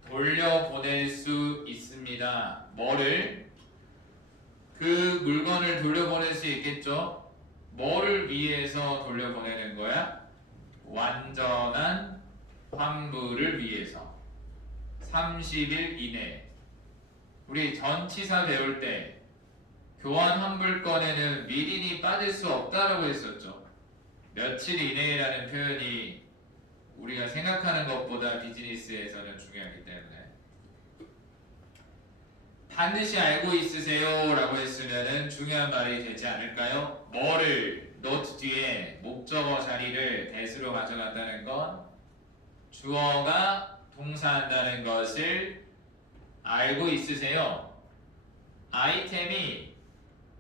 돌려보낼 수 있습니다. 그 물건을 돌려보낼 수 있겠죠? 뭐를 위해서 돌려보내는 거야? 완전한 환불을 위해서 30일 이내. 우리 전치사 배울 때 교환 환불권에는 미린이 빠질 수 없다라고 했었죠. 며칠 이내라는 표현이 우리가 생각하는 것보다 비즈니스에서는 중요하기 때문에 반드시 알고 있으세요 라고 했으면 중요한 말이 되지 않을까요? 뭐를 note 뒤에 목적어 자리를 that으로 가져간다는 건 주어가 동사한다는 것을 알고 있으세요. 아이템이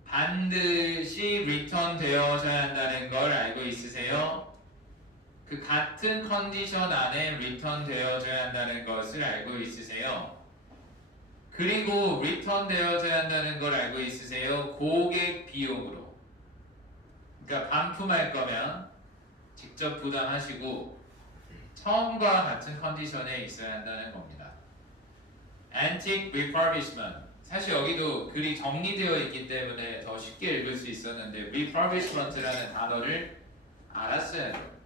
반드시 return 되어져야 한다는 걸 알고 있으세요? 그 같은 컨디션 안에 return 되어져야 한다는 것을 알고 있으세요? 그리고 return 되어져야 한다는 걸 알고 있으세요? 고객 비용으로. 그러니까 반품할 거면 직접 부담하시고 처음과 같은 컨디션에 있어야 한다는 겁니다. Antique refurbishment. 사실 여기도 글이 정리되어 있기 때문에 더 쉽게 읽을 수 있었는데 refurbishment라는 단어를 알았어야 돼요.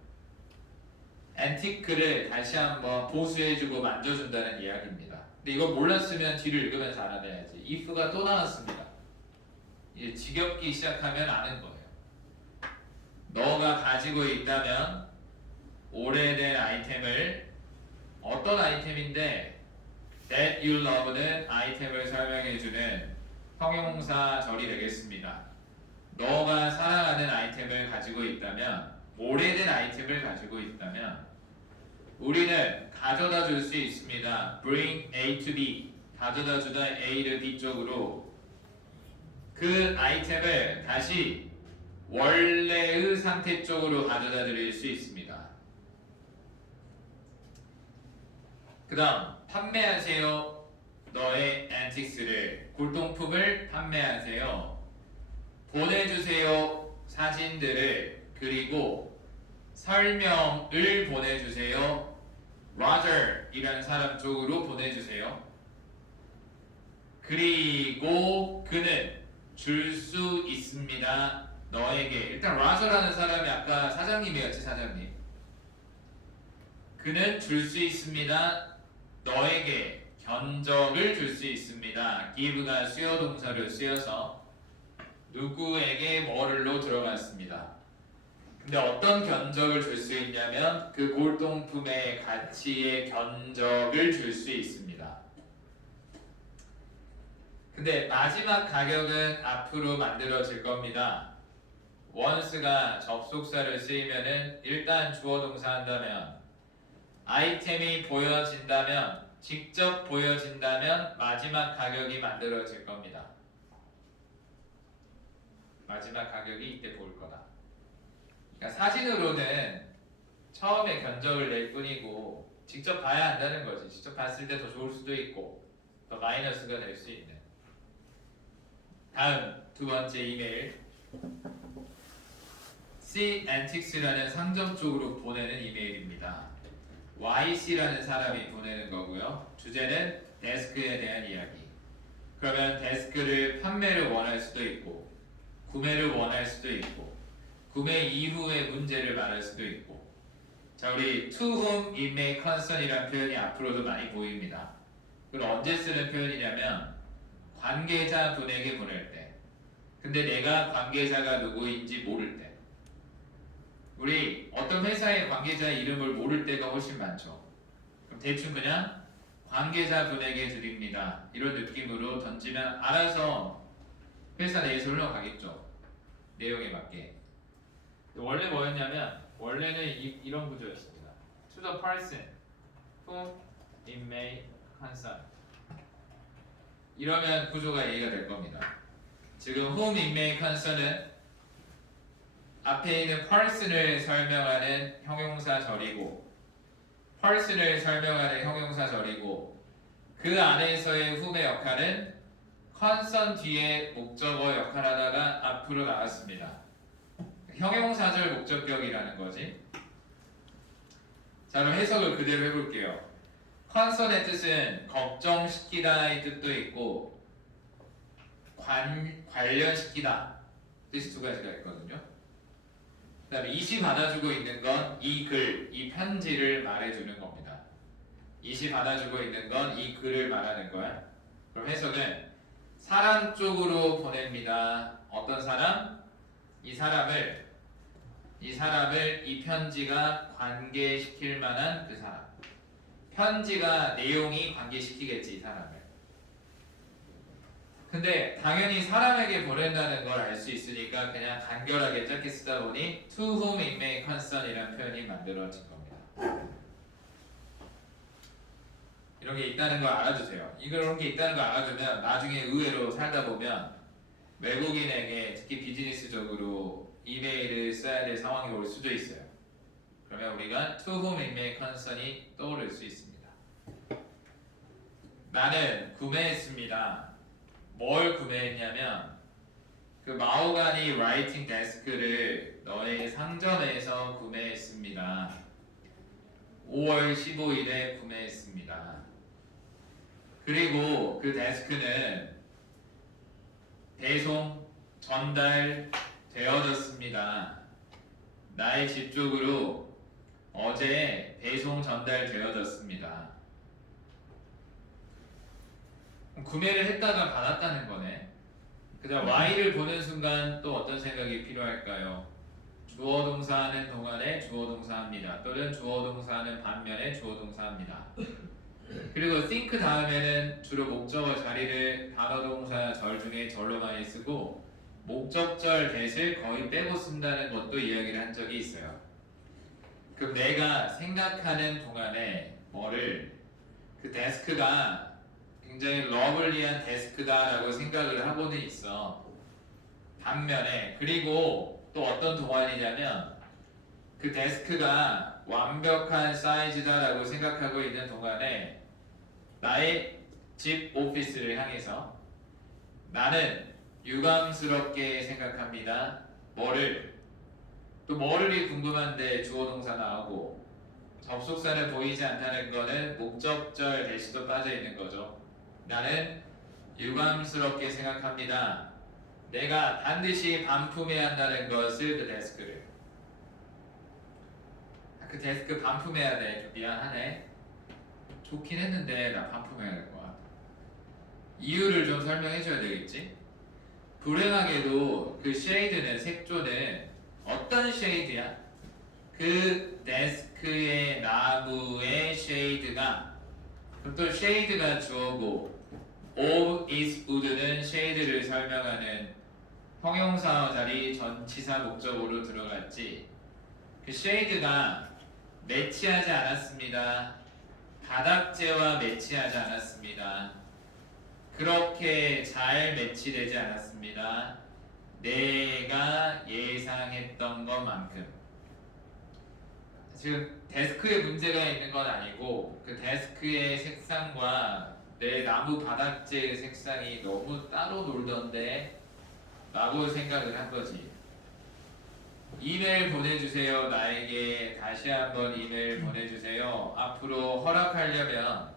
antique를 다시 한번 보수해주고 만져준다는 이야기입니다. 근데 이거 몰랐으면 뒤를 읽으면서 알아내야지. if가 또 나왔습니다. 이제 지겹기 시작하면 아는 거예요. 너가 가지고 있다면 오래된 아이템을 어떤 아이템인데 that you love는 아이템을 설명해주는 형용사절이 되겠습니다. 너가 사랑하는 아이템을 가지고 있다면 오래된 아이템을 가지고 있다면 우리는 가져다 줄 수 있습니다. Bring A to B 가져다 주다 A를 B 쪽으로 그 아이템을 다시 원래의 상태 쪽으로 가져다 드릴 수 있습니다. 그 다음 판매하세요. 너의 antiques를 골동품을 판매하세요. 보내주세요. 사진들을 그리고 설명을 보내주세요. Roger 이라는 사람 쪽으로 보내주세요. 그리고 그는 줄 수 있습니다. 너에게 일단 Roger라는 사람이 아까 사장님이었지 사장님. 그는 줄 수 있습니다. 너에게 견적을 줄 수 있습니다. give가 수요 동사를 쓰여서 누구에게 뭐를로 들어갔습니다. 근데 어떤 견적을 줄 수 있냐면 그 골동품의 가치의 견적을 줄 수 있습니다. 근데 마지막 가격은 앞으로 만들어질 겁니다. once가 접속사를 쓰이면은 일단 주어 동사 한다면 아이템이 보여진다면 직접 보여진다면 마지막 가격이 만들어질 겁니다. 마지막 가격이 이때 보일 거다. 그러니까 사진으로는 처음에 견적을 낼 뿐이고 직접 봐야 한다는 거지. 직접 봤을 때 더 좋을 수도 있고 더 마이너스가 될 수 있는. 다음 두 번째 이메일. C antiques라는 상점 쪽으로 보내는 이메일입니다. YC라는 사람이 보내는 거고요. 주제는 데스크에 대한 이야기. 그러면 데스크를 판매를 원할 수도 있고 구매를 원할 수도 있고 구매 이후의 문제를 말할 수도 있고. 자, 우리 to whom it may concern이라는 표현이 앞으로도 많이 보입니다. 그건 언제 쓰는 표현이냐면 관계자 분에게 보낼 때. 근데 내가 관계자가 누구인지 모를 때. 우리 어떤 회사의 관계자 이름을 모를 때가 훨씬 많죠. 그럼 대충 그냥 관계자 분에게 드립니다. 이런 느낌으로 던지면 알아서 회사 내에서 흘러가겠죠. 내용에 맞게. 원래 뭐였냐면 원래는 이런 구조였습니다. To the person whom it may concern. 이러면 구조가 이해가 될 겁니다. 지금 whom it may concern은 앞에 있는 person을 설명하는 형용사절이고 person을 설명하는 형용사절이고 그 안에서의 whom의 역할은 concern 뒤에 목적어 역할하다가 앞으로 나갔습니다. 형용사절 목적격이라는 거지. 자, 그럼 해석을 그대로 해볼게요. concern의 뜻은 걱정시키다의 뜻도 있고 관련시키다 뜻이 두 가지가 있거든요. 그 다음에 이시 받아주고 있는 건 이 글, 이 편지를 말해주는 겁니다. 이시 받아주고 있는 건 이 글을 말하는 거야. 그럼 해석은 사람 쪽으로 보냅니다. 어떤 사람? 이 사람을 이 편지가 관계시킬 만한 그 사람. 편지가 내용이 관계시키겠지, 이 사람을. 근데 당연히 사람에게 보낸다는 걸 알 수 있으니까 그냥 간결하게 짧게 쓰다 보니 to whom it may concern 이라는 표현이 만들어진 겁니다. 이런 게 있다는 걸 알아주세요. 이런 게 있다는 걸 알아주면 나중에 의외로 살다 보면 외국인에게 특히 비즈니스적으로 이메일을 써야 될 상황이 올 수도 있어요. 그러면 우리가 to whom it may concern이 떠오를 수 있습니다. 나는 구매했습니다. 뭘 구매했냐면 그 마호가니 라이팅 데스크를 너네 상점에서 구매했습니다. 5월 15일에 구매했습니다. 그리고 그 데스크는 배송 전달되어졌습니다. 나의 집 쪽으로 어제 배송 전달되어졌습니다. 구매를 했다가 받았다는 거네. 그다음 Y를 보는 순간 또 어떤 생각이 필요할까요? 주어 동사 하는 동안에 주어 동사 합니다. 또는 주어 동사 하는 반면에 주어 동사 합니다. 그리고 think 다음에는 주로 목적어 자리를 단어 동사 절 중에 절로 많이 쓰고 목적절 대실 거의 빼고 쓴다는 것도 이야기를 한 적이 있어요. 그럼 내가 생각하는 동안에 뭐를 그 데스크가 굉장히 러블리한 데스크다라고 생각을 하고는 있어. 반면에 그리고 또 어떤 동안이냐면 그 데스크가 완벽한 사이즈다라고 생각하고 있는 동안에 나의 집 오피스를 향해서 나는 유감스럽게 생각합니다. 뭐를? 또 뭐를이 궁금한데 주어 동사 나오고 접속사는 보이지 않다는 거는 목적절 대시도 빠져 있는 거죠. 나는 유감스럽게 생각합니다. 내가 반드시 반품해야 한다는 것을 그 데스크를. 그 데스크 반품해야 돼. 좀 미안하네. 좋긴 했는데 나 반품해야 될 거야. 이유를 좀 설명해 줘야 되겠지? 불행하게도 그 쉐이드는 색조는 어떤 쉐이드야? 그 데스크의 나무의 쉐이드가 그럼 또 쉐이드가 주어고 of is wood는 쉐이드를 설명하는 형용사 자리 전치사 목적어로 들어갔지. 그 쉐이드가 매치하지 않았습니다. 바닥재와 매치하지 않았습니다. 그렇게 잘 매치되지 않았습니다. 내가 예상했던 것만큼. 지금 데스크에 문제가 있는 건 아니고 그 데스크의 색상과 내 나무 바닥재의 색상이 너무 따로 놀던데 라고 생각을 한 거지. 이메일 보내주세요. 나에게 다시 한번 이메일 보내주세요. 앞으로 허락하려면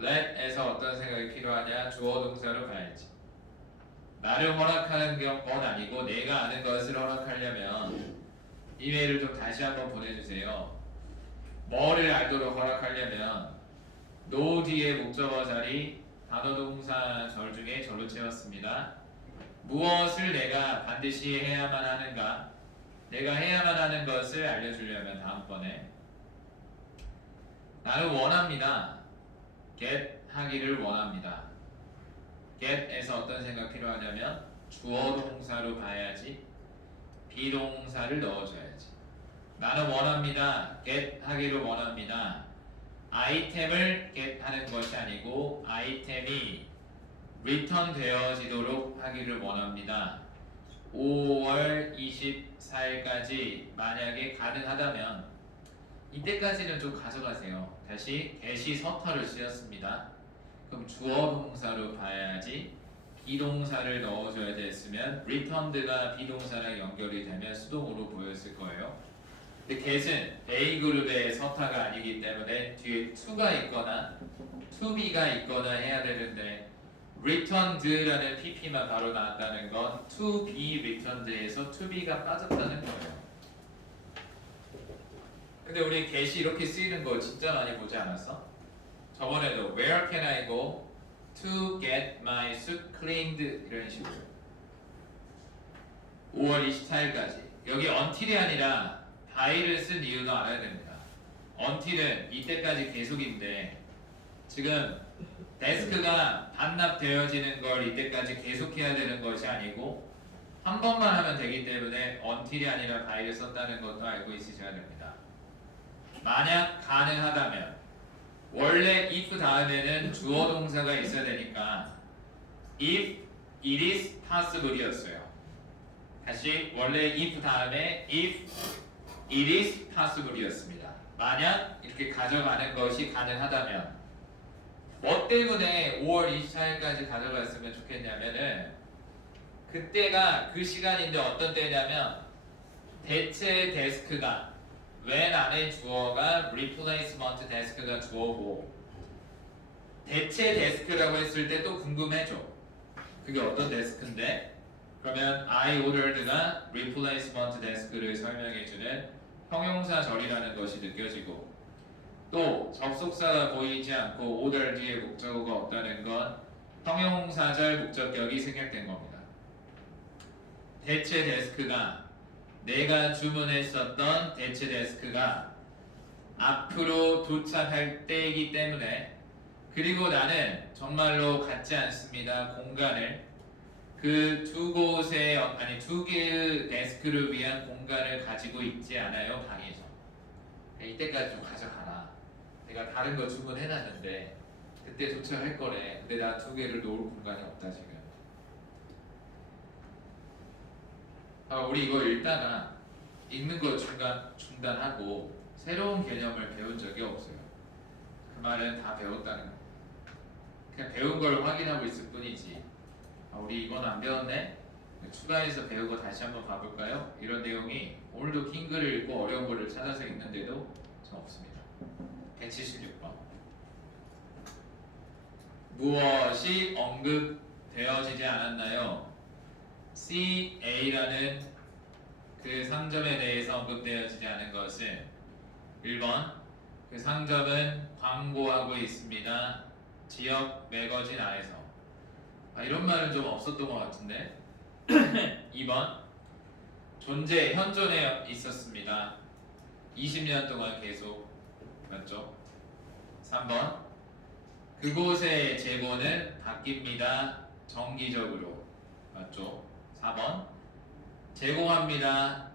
let에서 어떤 생각이 필요하냐? 주어 동사로 가야지. 나를 허락하는 건 아니고 내가 아는 것을 허락하려면 이메일을 좀 다시 한번 보내주세요. 뭐를 알도록 허락하려면 no 뒤에 목적어 자리 단어 동사 절 중에 절로 채웠습니다. 무엇을 내가 반드시 해야만 하는가? 내가 해야만 하는 것을 알려주려면 다음번에 나는 원합니다. get 하기를 원합니다. get에서 어떤 생각 필요하냐면 주어 동사로 봐야지 비동사를 넣어줘야지. 나는 원합니다. get 하기를 원합니다. 아이템을 get 하는 것이 아니고 아이템이 return 되어지도록 하기를 원합니다. 5월 24일까지 만약에 가능하다면 이때까지는 좀 가져가세요. 다시 get이 서터를 쓰였습니다. 그럼 주어 동사로 봐야지 비동사를 넣어줘야 됐으면 returned가 비동사랑 연결이 되면 수동으로 보였을 거예요. 근데 get은 A그룹의 서타가 아니기 때문에 뒤에 to가 있거나 to be가 있거나 해야 되는데 returned라는 pp만 바로 나왔다는 건 to be returned에서 to be가 빠졌다는 거예요. 근데 우리 get이 이렇게 쓰이는 거 진짜 많이 보지 않았어? 저번에도 where can I go to get my suit cleaned 이런 식으로 5월 24일까지 여기 until이 아니라 by를 쓴 이유도 알아야 됩니다. until은 이때까지 계속인데 지금 데스크가 반납되어지는 걸 이때까지 계속해야 되는 것이 아니고 한 번만 하면 되기 때문에 until이 아니라 by를 썼다는 것도 알고 있으셔야 됩니다. 만약 가능하다면 원래 if 다음에는 주어 동사가 있어야 되니까 if it is possible이었어요. 다시 원래 if 다음에 if it is possible이었습니다. 만약 이렇게 가져가는 것이 가능하다면 뭐 때문에 5월 24일까지 가져갔으면 좋겠냐면은 그때가 그 시간인데 어떤 때냐면 대체 데스크가 when 안에 주어가 replacement desk가 주어고 대체 데스크라고 했을 때 또 궁금해져. 그게 어떤 데스크인데? 그러면 I ordered가 replacement desk를 설명해주는 형용사절이라는 것이 느껴지고 또 접속사가 보이지 않고 order 뒤에 목적어가 없다는 건 형용사절 목적격이 생략된 겁니다. 대체 데스크가 내가 주문했었던 대체 데스크가 앞으로 도착할 때이기 때문에 그리고 나는 정말로 같지 않습니다. 공간을 그 두 곳에 아니 두 개의 데스크를 위한 공간을 가지고 있지 않아요. 방에서 이때까지 좀 가져가라. 내가 다른 거 주문해놨는데 그때 도착할 거래. 근데 나 두 개를 놓을 공간이 없다 지금. 우리 이거 읽다가 읽는 거 중단하고 새로운 개념을 배운 적이 없어요. 그 말은 다 배웠다는 거. 그냥 배운 걸 확인하고 있을 뿐이지. 우리 이건 안 배웠네? 추가해서 배우고 다시 한번 봐볼까요? 이런 내용이 오늘도 긴 글을 읽고 어려운 거를 찾아서 읽는데도 전 없습니다. 176번. 무엇이 언급되어지지 않았나요? CA라는 그 상점에 대해서 언급되어지지 않은 것은 1번 그 상점은 광고하고 있습니다. 지역 매거진 안에서. 이런 말은 좀 없었던 것 같은데 2번 존재 현존에 있었습니다. 20년 동안 계속. 맞죠? 3번 그곳의 재고는 바뀝니다. 정기적으로. 맞죠? 4번 제공합니다.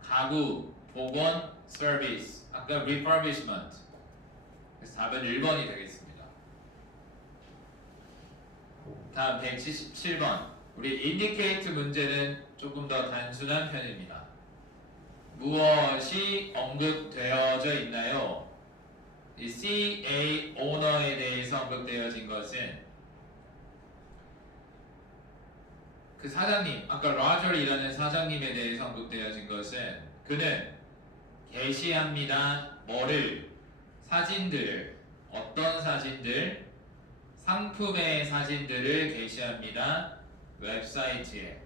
가구, 복원, 서비스. 아까 refurbishment. 그래서 답은 1번이 되겠습니다. 다음 177번. 우리 indicate 문제는 조금 더 단순한 편입니다. 무엇이 언급되어져 있나요? 이 CA owner에 대해서 언급되어진 것은 그 사장님, 아까 라저이라는 사장님에 대해서 언급되어진 것은 그는 게시합니다. 뭐를? 사진들을. 어떤 사진들? 상품의 사진들을 게시합니다. 웹사이트에.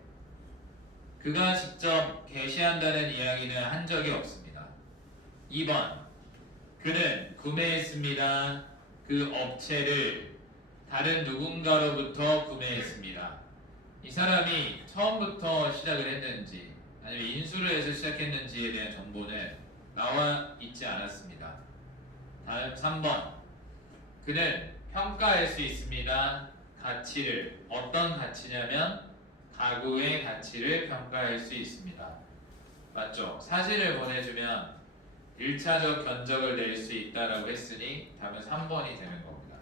그가 직접 게시한다는 이야기는 한 적이 없습니다. 2번. 그는 구매했습니다. 그 업체를 다른 누군가로부터 구매했습니다. 이 사람이 처음부터 시작을 했는지 아니면 인수를 해서 시작했는지에 대한 정보는 나와 있지 않았습니다. 다음 3번. 그는 평가할 수 있습니다. 가치를. 어떤 가치냐면 가구의 가치를 평가할 수 있습니다. 맞죠? 사진을 보내주면 1차적 견적을 낼 수 있다라고 했으니 답은 3번이 되는 겁니다.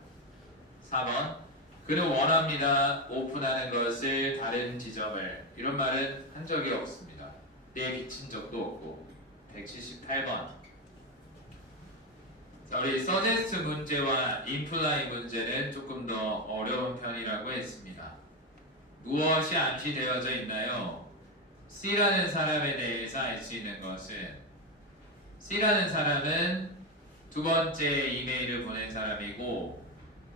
4번. 그는 원합니다. 오픈하는 것을 다른 지점을. 이런 말은 한 적이 없습니다. 내비친 적도 없고. 178번. 우리 서제스트 문제와 임플라이 문제는 조금 더 어려운 편이라고 했습니다. 무엇이 암시되어져 있나요? C라는 사람에 대해서 알 수 있는 것은 C라는 사람은 두 번째 이메일을 보낸 사람이고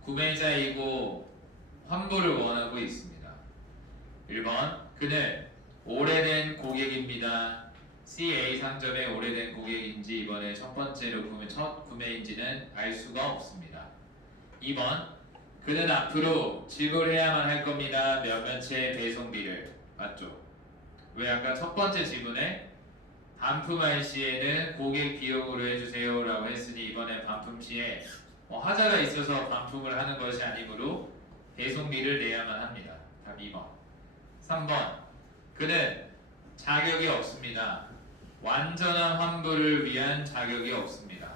구매자이고 환불을 원하고 있습니다. 1번 그는 오래된 고객입니다. CA 상점의 오래된 고객인지 이번에 첫 번째로 첫 구매인지는 알 수가 없습니다. 2번 그는 앞으로 지불해야만 할 겁니다. 몇몇의 배송비를. 맞죠? 왜 아까 첫 번째 지분에 반품할 시에는 고객 비용으로 해주세요 라고 했으니 이번에 반품 시에 하자가 있어서 반품을 하는 것이 아니므로 배송비를 내야만 합니다. 답 2번. 3번 그는 자격이 없습니다. 완전한 환불을 위한 자격이 없습니다.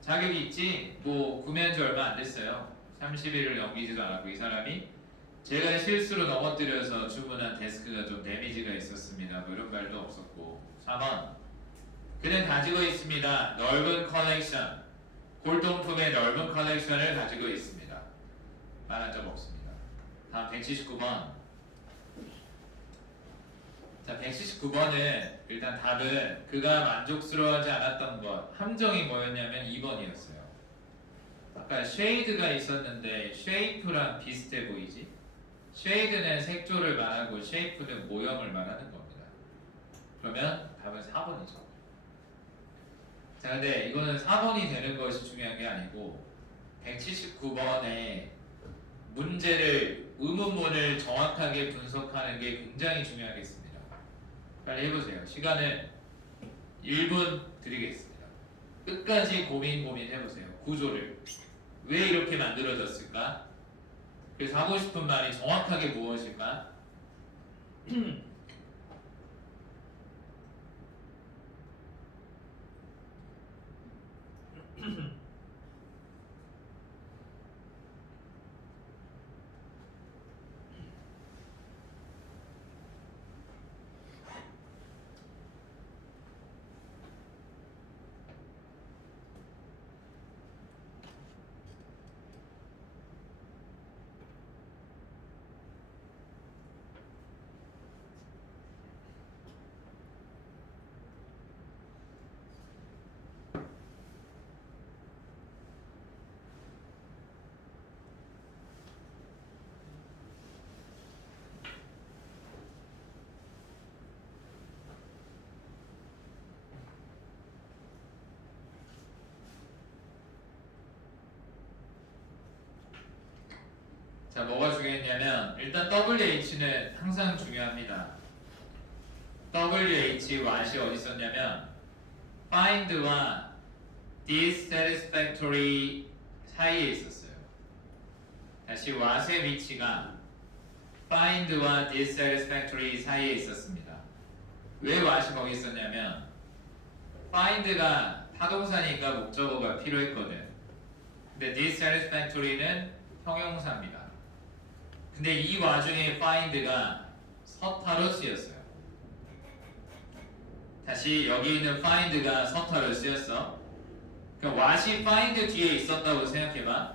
자격이 있지? 구매한 지 얼마 안 됐어요. 30일을 넘기지도 않았고 이 사람이 제가 실수로 넘어뜨려서 주문한 데스크가 좀 데미지가 있었습니다. 뭐 이런 말도 없었고. 4번. 그는 가지고 있습니다. 넓은 컬렉션. 골동품의 넓은 컬렉션을 가지고 있습니다. 말한 적 없습니다. 다음 179번. 자, 179번은 일단 답은 그가 만족스러워하지 않았던 것. 함정이 뭐였냐면 2번이었어요. 아까 쉐이드가 있었는데 쉐이프랑 비슷해 보이지? 쉐이드는 색조를 말하고 쉐이프는 모형을 말하는 겁니다. 그러면 답은 4번이죠. 자, 근데 이거는 4번이 되는 것이 중요한 게 아니고 179번에 문제를 의문문을 정확하게 분석하는 게 굉장히 중요하겠습니다. 빨리 해보세요. 시간은 1분 드리겠습니다. 끝까지 고민해보세요. 구조를 왜 이렇게 만들어졌을까? 그래서 하고 싶은 말이 정확하게 무엇일까? 자, 뭐가 중요했냐면 일단 WH는 항상 중요합니다. WH what이 어디 있었냐면 find와 dissatisfactory 사이에 있었어요. 다시 what의 위치가 find와 dissatisfactory 사이에 있었습니다. 왜 what이 거기 있었냐면 find가 타동사니까 목적어가 필요했거든. 근데 dissatisfactory는 형용사입니다. 근데 이 와중에 find가 서타로 쓰였어요. 다시 여기 있는 find가 서타로 쓰였어. 그럼 what이 find 뒤에 있었다고 생각해봐.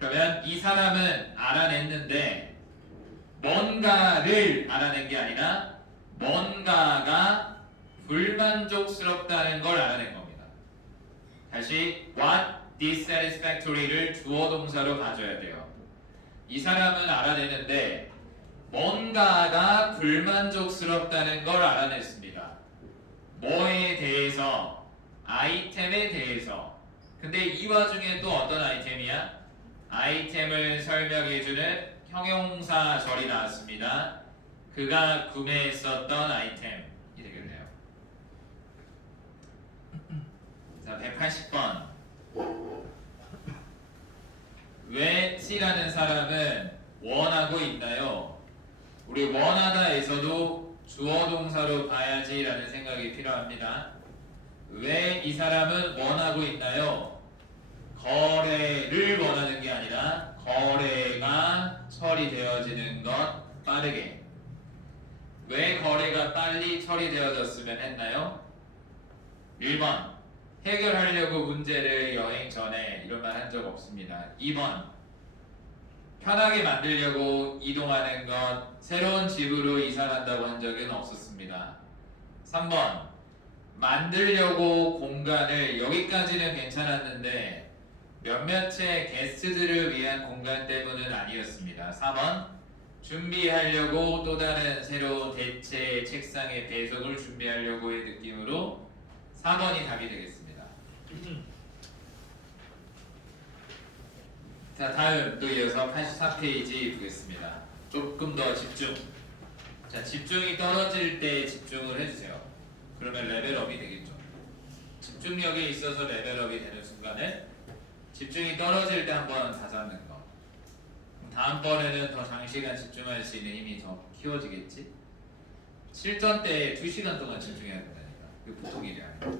그러면 이 사람은 알아냈는데 뭔가를 알아낸 게 아니라 뭔가가 불만족스럽다는 걸 알아낸 겁니다. 다시 what dissatisfactory를 주어 동사로 가져야 돼요. 이 사람은 알아내는데 뭔가가 불만족스럽다는 걸 알아냈습니다. 뭐에 대해서? 아이템에 대해서. 근데 이 와중에 또 어떤 아이템이야? 아이템을 설명해주는 형용사절이 나왔습니다. 그가 구매했었던 아이템이 되겠네요. 자, 180번. 왜 C라는 사람은 원하고 있나요? 우리 원하다에서도 주어 동사로 봐야지라는 생각이 필요합니다. 왜 이 사람은 원하고 있나요? 거래를 원하는 게 아니라 거래가 처리되어지는 것 빠르게. 왜 거래가 빨리 처리되어졌으면 했나요? 1번 해결하려고 문제를 여행 전에 이런 말 한 적 없습니다. 2번 편하게 만들려고 이동하는 것, 새로운 집으로 이사간다고 한 적은 없었습니다. 3번 만들려고 공간을 여기까지는 괜찮았는데 몇몇의 게스트들을 위한 공간 때문은 아니었습니다. 4번 준비하려고 또 다른 새로운 대체 책상의 배송을 준비하려고의 느낌으로 4번이 답이 되겠습니다. 자, 다음 또 이어서 84페이지 보겠습니다. 조금 더 집중. 자, 집중이 떨어질 때 집중을 해주세요. 그러면 레벨업이 되겠죠. 집중력에 있어서 레벨업이 되는 순간에 집중이 떨어질 때 한번 다잡는 거. 다음번에는 더 장시간 집중할 수 있는 힘이 더 키워지겠지? 실전 때 2시간 동안 집중해야 된다니까. 그게 보통 일이 아니야.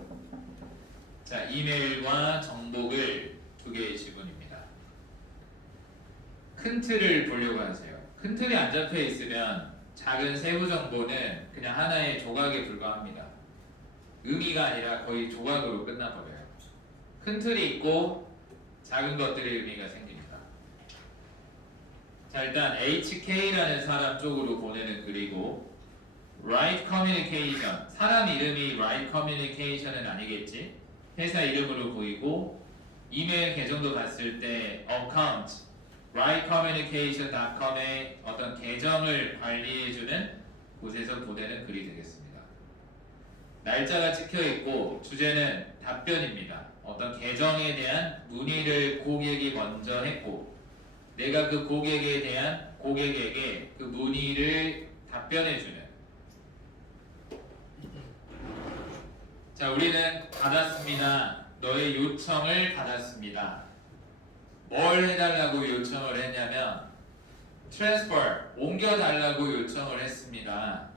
자, 이메일과 정복을 두 개의 지문입니다. 큰 틀을 보려고 하세요. 큰 틀이 안 잡혀 있으면 작은 세부 정보는 그냥 하나의 조각에 불과합니다. 의미가 아니라 거의 조각으로 끝나버려요. 큰 틀이 있고 작은 것들의 의미가 생깁니다. 자, 일단 HK라는 사람 쪽으로 보내는 글이고, Right Communication, 사람 이름이 Right Communication은 아니겠지? 회사 이름으로 보이고, 이메일 계정도 봤을 때 account rightcommunication.com의 어떤 계정을 관리해주는 곳에서 보내는 글이 되겠습니다. 날짜가 찍혀 있고 주제는 답변입니다. 어떤 계정에 대한 문의를 고객이 먼저 했고 내가 그 고객에게 그 문의를 답변해주는. 자, 우리는 받았습니다. 너의 요청을 받았습니다. 뭘 해달라고 요청을 했냐면 transfer, 옮겨달라고 요청을 했습니다.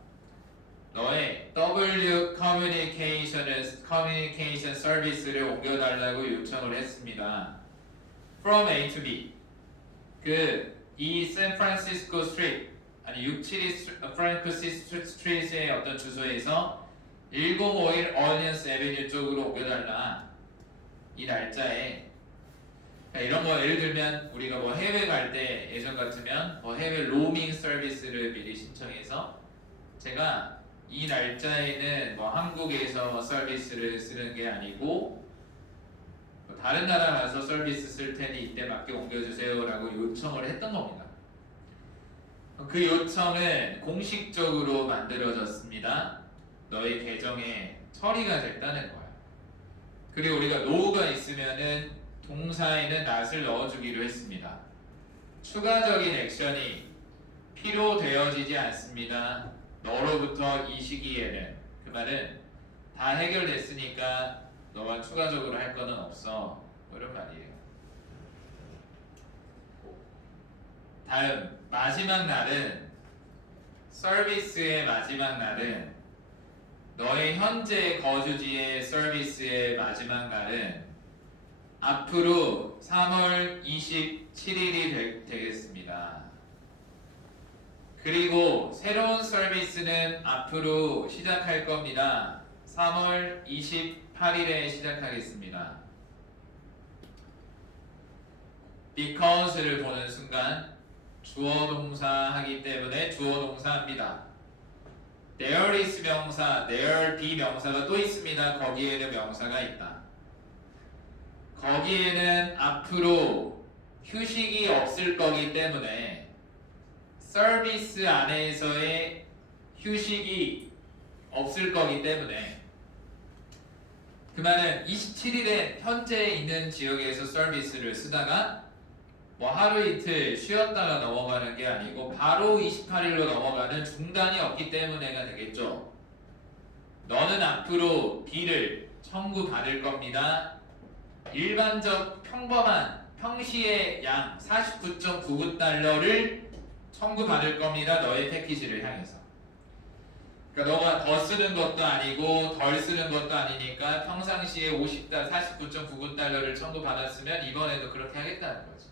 너의 W communication service를 옮겨달라고 요청을 했습니다. From A to B. 이 샌프란시스코 스트리트, 아니 672 프랑시스 스트리트의 어떤 주소에서 105일 얼리언스 애비뉴 쪽으로 옮겨달라. 이 날짜에. 이런 거 예를 들면 우리가 뭐 해외 갈 때 예전 같으면 뭐 해외 로밍 서비스를 미리 신청해서 제가 이 날짜에는 뭐 한국에서 서비스를 쓰는 게 아니고 뭐 다른 나라 가서 서비스 쓸 테니 이때 맞게 옮겨주세요라고 요청을 했던 겁니다. 그 요청은 공식적으로 만들어졌습니다. 너의 계정에 처리가 됐다는 거야. 그리고 우리가 노후가 있으면은 동사에는 not을 넣어주기로 했습니다. 추가적인 액션이 필요되어지지 않습니다. 너로부터 이 시기에는. 그 말은 다 해결됐으니까 너가 추가적으로 할 거는 없어. 뭐 이런 말이에요. 다음 마지막 날은 서비스의 마지막 날은 너의 현재 거주지의 서비스의 마지막 날은 앞으로 3월 27일이 되겠습니다. 그리고 새로운 서비스는 앞으로 시작할 겁니다. 3월 28일에 시작하겠습니다. because를 보는 순간 주어 동사 하기 때문에 주어 동사합니다. there is 명사, there be 명사가 또 있습니다. 거기에는 명사가 있다. 거기에는 앞으로 휴식이 없을 거기 때문에 서비스 안에서의 휴식이 없을 거기 때문에 그 말은 27일에 현재 있는 지역에서 서비스를 쓰다가 뭐 하루 이틀 쉬었다가 넘어가는 게 아니고 바로 28일로 넘어가는 중단이 없기 때문에가 되겠죠. 너는 앞으로 B를 청구받을 겁니다. 일반적 평범한 평시의 양 49.99달러를 청구받을 겁니다. 너의 패키지를 향해서. 그러니까 너가 더 쓰는 것도 아니고 덜 쓰는 것도 아니니까 평상시에 49.99달러를 청구받았으면 이번에도 그렇게 하겠다는 거죠.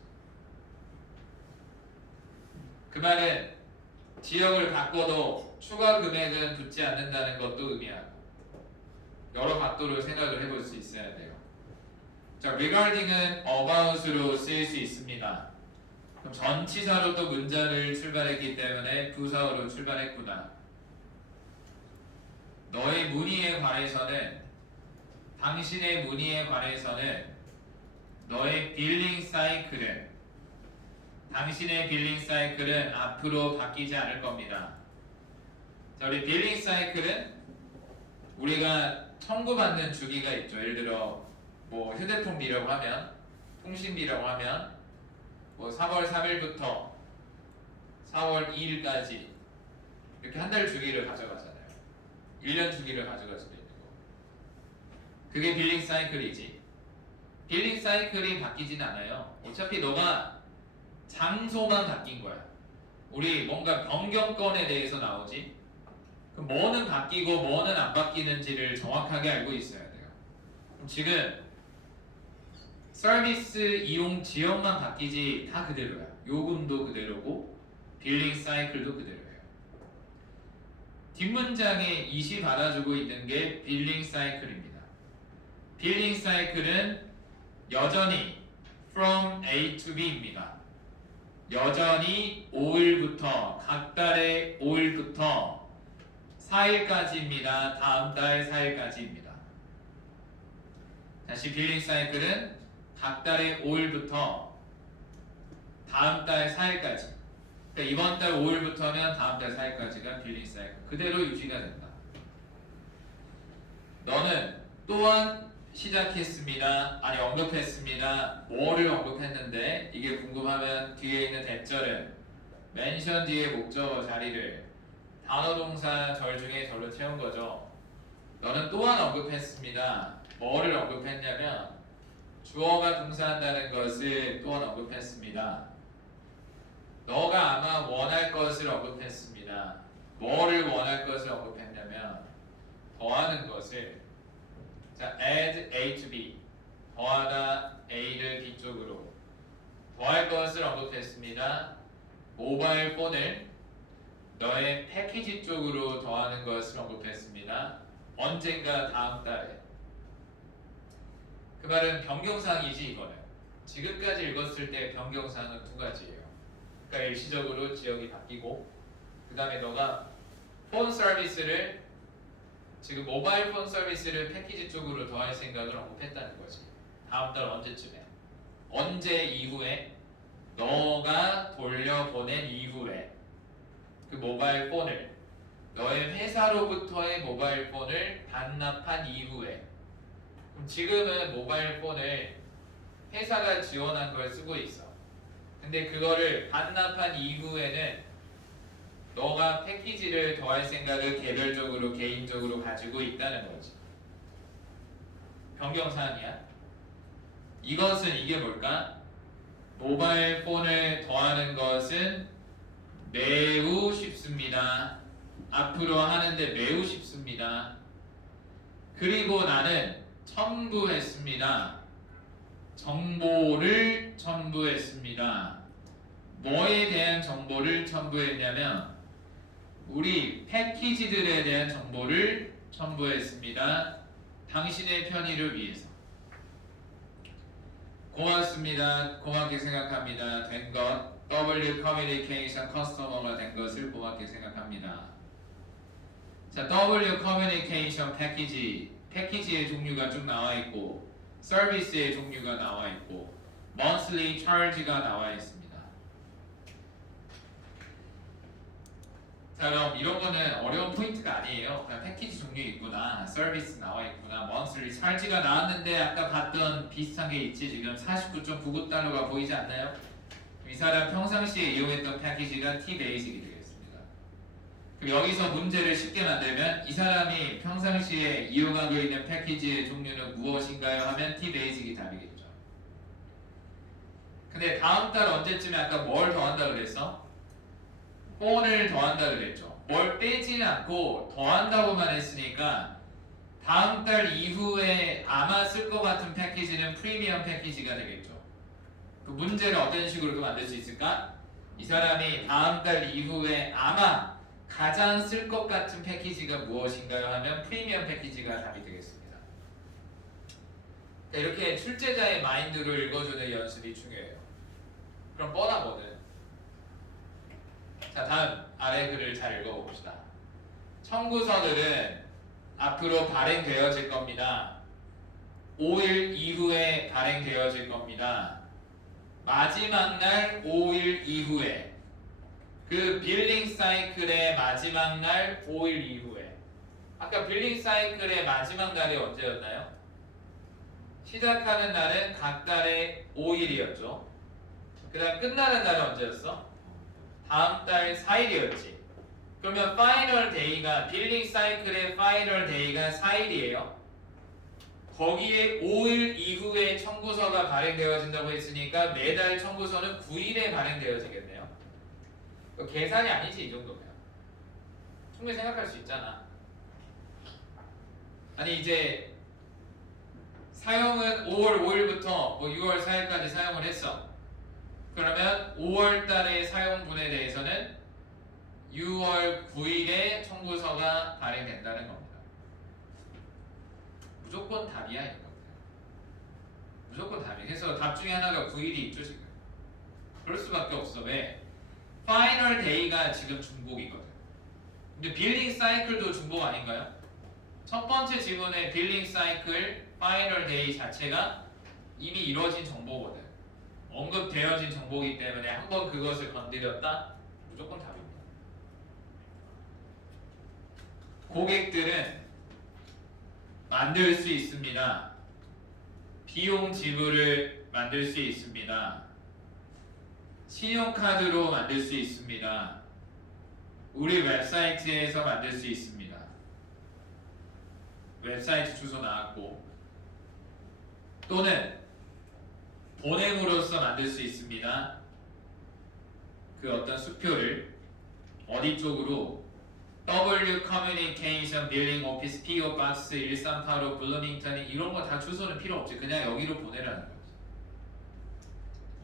그 말은 지역을 바꿔도 추가 금액은 붙지 않는다는 것도 의미하고 여러 각도로 생각을 해볼 수 있어야 돼요. 자, regarding은 about으로 쓰일 수 있습니다. 그럼 전치사로 또 문장을 출발했기 때문에 부사어로 출발했구나. 너의 문의에 관해서는, 당신의 문의에 관해서는 너의 빌링 사이클은, 당신의 빌링 사이클은 앞으로 바뀌지 않을 겁니다. 자, 우리 빌링 사이클은 우리가 청구받는 주기가 있죠. 예를 들어 뭐 휴대폰비라고 하면, 통신비라고 하면 뭐 4월 3일부터 4월 2일까지 이렇게 한 달 주기를 가져가잖아요. 1년 주기를 가져갈 수도 있는 거. 그게 빌링 사이클이지. 빌링 사이클이 바뀌진 않아요. 어차피 너가 장소만 바뀐 거야. 우리 뭔가 변경권에 대해서 나오지. 그럼 뭐는 바뀌고 뭐는 안 바뀌는지를 정확하게 알고 있어야 돼요. 그럼 지금 서비스 이용 지역만 바뀌지 다 그대로야. 요금도 그대로고 빌링 사이클도 그대로예요. 뒷문장에 이시 받아주고 있는 게 빌링 사이클입니다. 빌링 사이클은 여전히 from A to B입니다. 여전히 5일부터 각 달의 5일부터 4일까지입니다. 다음 달 4일까지입니다. 다시 빌링 사이클은 각 달의 5일부터 다음 달 4일까지. 그러니까 이번 달 5일부터면 다음 달 4일까지가 빌링 사이클. 그대로 유지가 된다. 너는 또한 시작했습니다. 아니 언급했습니다. 뭐를 언급했는데 이게 궁금하면 뒤에 있는 대절은 멘션 뒤에 목적어 자리를 단어 동사 절 중에 절로 채운 거죠. 너는 또한 언급했습니다. 뭐를 언급했냐면 주어가 동사한다는 것을 또한 언급했습니다. 너가 아마 원할 것을 언급했습니다. 뭐를 원할 것을 언급했냐면 더하는 것을 자, add A to B 더하다 A를 B 쪽으로 더할 것을 언급했습니다. 모바일 폰을 너의 패키지 쪽으로 더하는 것을 언급했습니다. 언젠가 다음 달에. 그 말은 변경사항이지 이거는. 지금까지 읽었을 때 변경사항은 두 가지예요. 그러니까 일시적으로 지역이 바뀌고 그 다음에 너가 폰 서비스를 지금 모바일 폰 서비스를 패키지 쪽으로 더할 생각을 언급했다는 거지. 다음 달 언제쯤에. 언제 이후에 너가 돌려보낸 이후에 그 모바일 폰을 너의 회사로부터의 모바일 폰을 반납한 이후에 그럼 지금은 모바일 폰을 회사가 지원한 걸 쓰고 있어. 근데 그거를 반납한 이후에는 너가 패키지를 더할 생각을 개별적으로 개인적으로 가지고 있다는 거지. 변경사항이야. 이것은 이게 뭘까? 모바일 폰을 더하는 것은 매우 쉽습니다. 앞으로 하는데 매우 쉽습니다. 그리고 나는 첨부했습니다. 정보를 첨부했습니다. 뭐에 대한 정보를 첨부했냐면 우리 패키지들에 대한 정보를 첨부했습니다. 당신의 편의를 위해서. 고맙습니다. 고맙게 생각합니다. 된 것. W Communication 커스터머가 된 것을 고맙게 생각합니다. 자, W Communication 패키지의 종류가 쭉 나와 있고 서비스의 종류가 나와 있고 monthly charge가 나와 있습니다. 자, 그럼 이런 거는 어려운 포인트가 아니에요. 그냥 패키지 종류 있구나, 서비스 나와 있구나, monthly charge가 나왔는데 아까 봤던 비슷한 게 있지. 지금 49.99달러가 보이지 않나요? 이 사람 평상시에 이용했던 패키지가 T-베이직이 되겠습니다. 그럼 여기서 문제를 쉽게 만들면 이 사람이 평상시에 이용하고 있는 패키지의 종류는 무엇인가요? 하면 T-베이직이 답이겠죠. 근데 다음 달 언제쯤에 아까 뭘 더한다 그랬어? 폰을 더한다 그랬죠. 뭘 빼지는 않고 더한다고만 했으니까 다음 달 이후에 아마 쓸 것 같은 패키지는 프리미엄 패키지가 되겠죠. 그 문제를 어떤 식으로 또 만들 수 있을까? 이 사람이 다음 달 이후에 아마 가장 쓸 것 같은 패키지가 무엇인가요? 하면 프리미엄 패키지가 답이 되겠습니다. 이렇게 출제자의 마인드를 읽어주는 연습이 중요해요. 그럼 뻔하거든. 자, 다음 아래 글을 잘 읽어봅시다. 청구서들은 앞으로 발행되어질 겁니다. 5일 이후에 발행되어질 겁니다. 마지막 날 5일 이후에, 그 빌링 사이클의 마지막 날 5일 이후에. 아까 빌링 사이클의 마지막 날이 언제였나요? 시작하는 날은 각 달에 5일이었죠. 그 다음 끝나는 날은 언제였어? 다음 달 4일이었지. 그러면 파이널 데이가, 빌링 사이클의 파이널 데이가 4일이에요. 거기에 5일 이후에 청구서가 발행되어진다고 했으니까 매달 청구서는 9일에 발행되어지겠네요. 계산이 아니지 이 정도면. 충분히 생각할 수 있잖아. 아니 이제 사용은 5월 5일부터 6월 4일까지 사용을 했어. 그러면 5월 달의 사용분에 대해서는 6월 9일에 청구서가 발행된다는 겁니다. 무조건 답이야 이거. 무조건 답이. 그래서 답 중에 하나가 9일이 있죠 지금. 그럴 수밖에 없어. 왜? 파이널 데이가 지금 중복이거든. 근데 빌링 사이클도 중복 아닌가요? 첫 번째 지문의 빌링 사이클 파이널 데이 자체가 이미 이루어진 정보거든. 언급되어진 정보이기 때문에 한번 그것을 건드렸다? 무조건 답입니다. 고객들은 만들 수 있습니다. 비용 지불을 만들 수 있습니다. 신용카드로 만들 수 있습니다. 우리 웹사이트에서 만들 수 있습니다. 웹사이트 주소 나왔고, 또는 보냄으로써 만들 수 있습니다. 그 어떤 수표를 어디 쪽으로 W Communication Billing Office PO Box 1385 블루밍턴 이런 거 다 주소는 필요 없지. 그냥 여기로 보내라는 거지.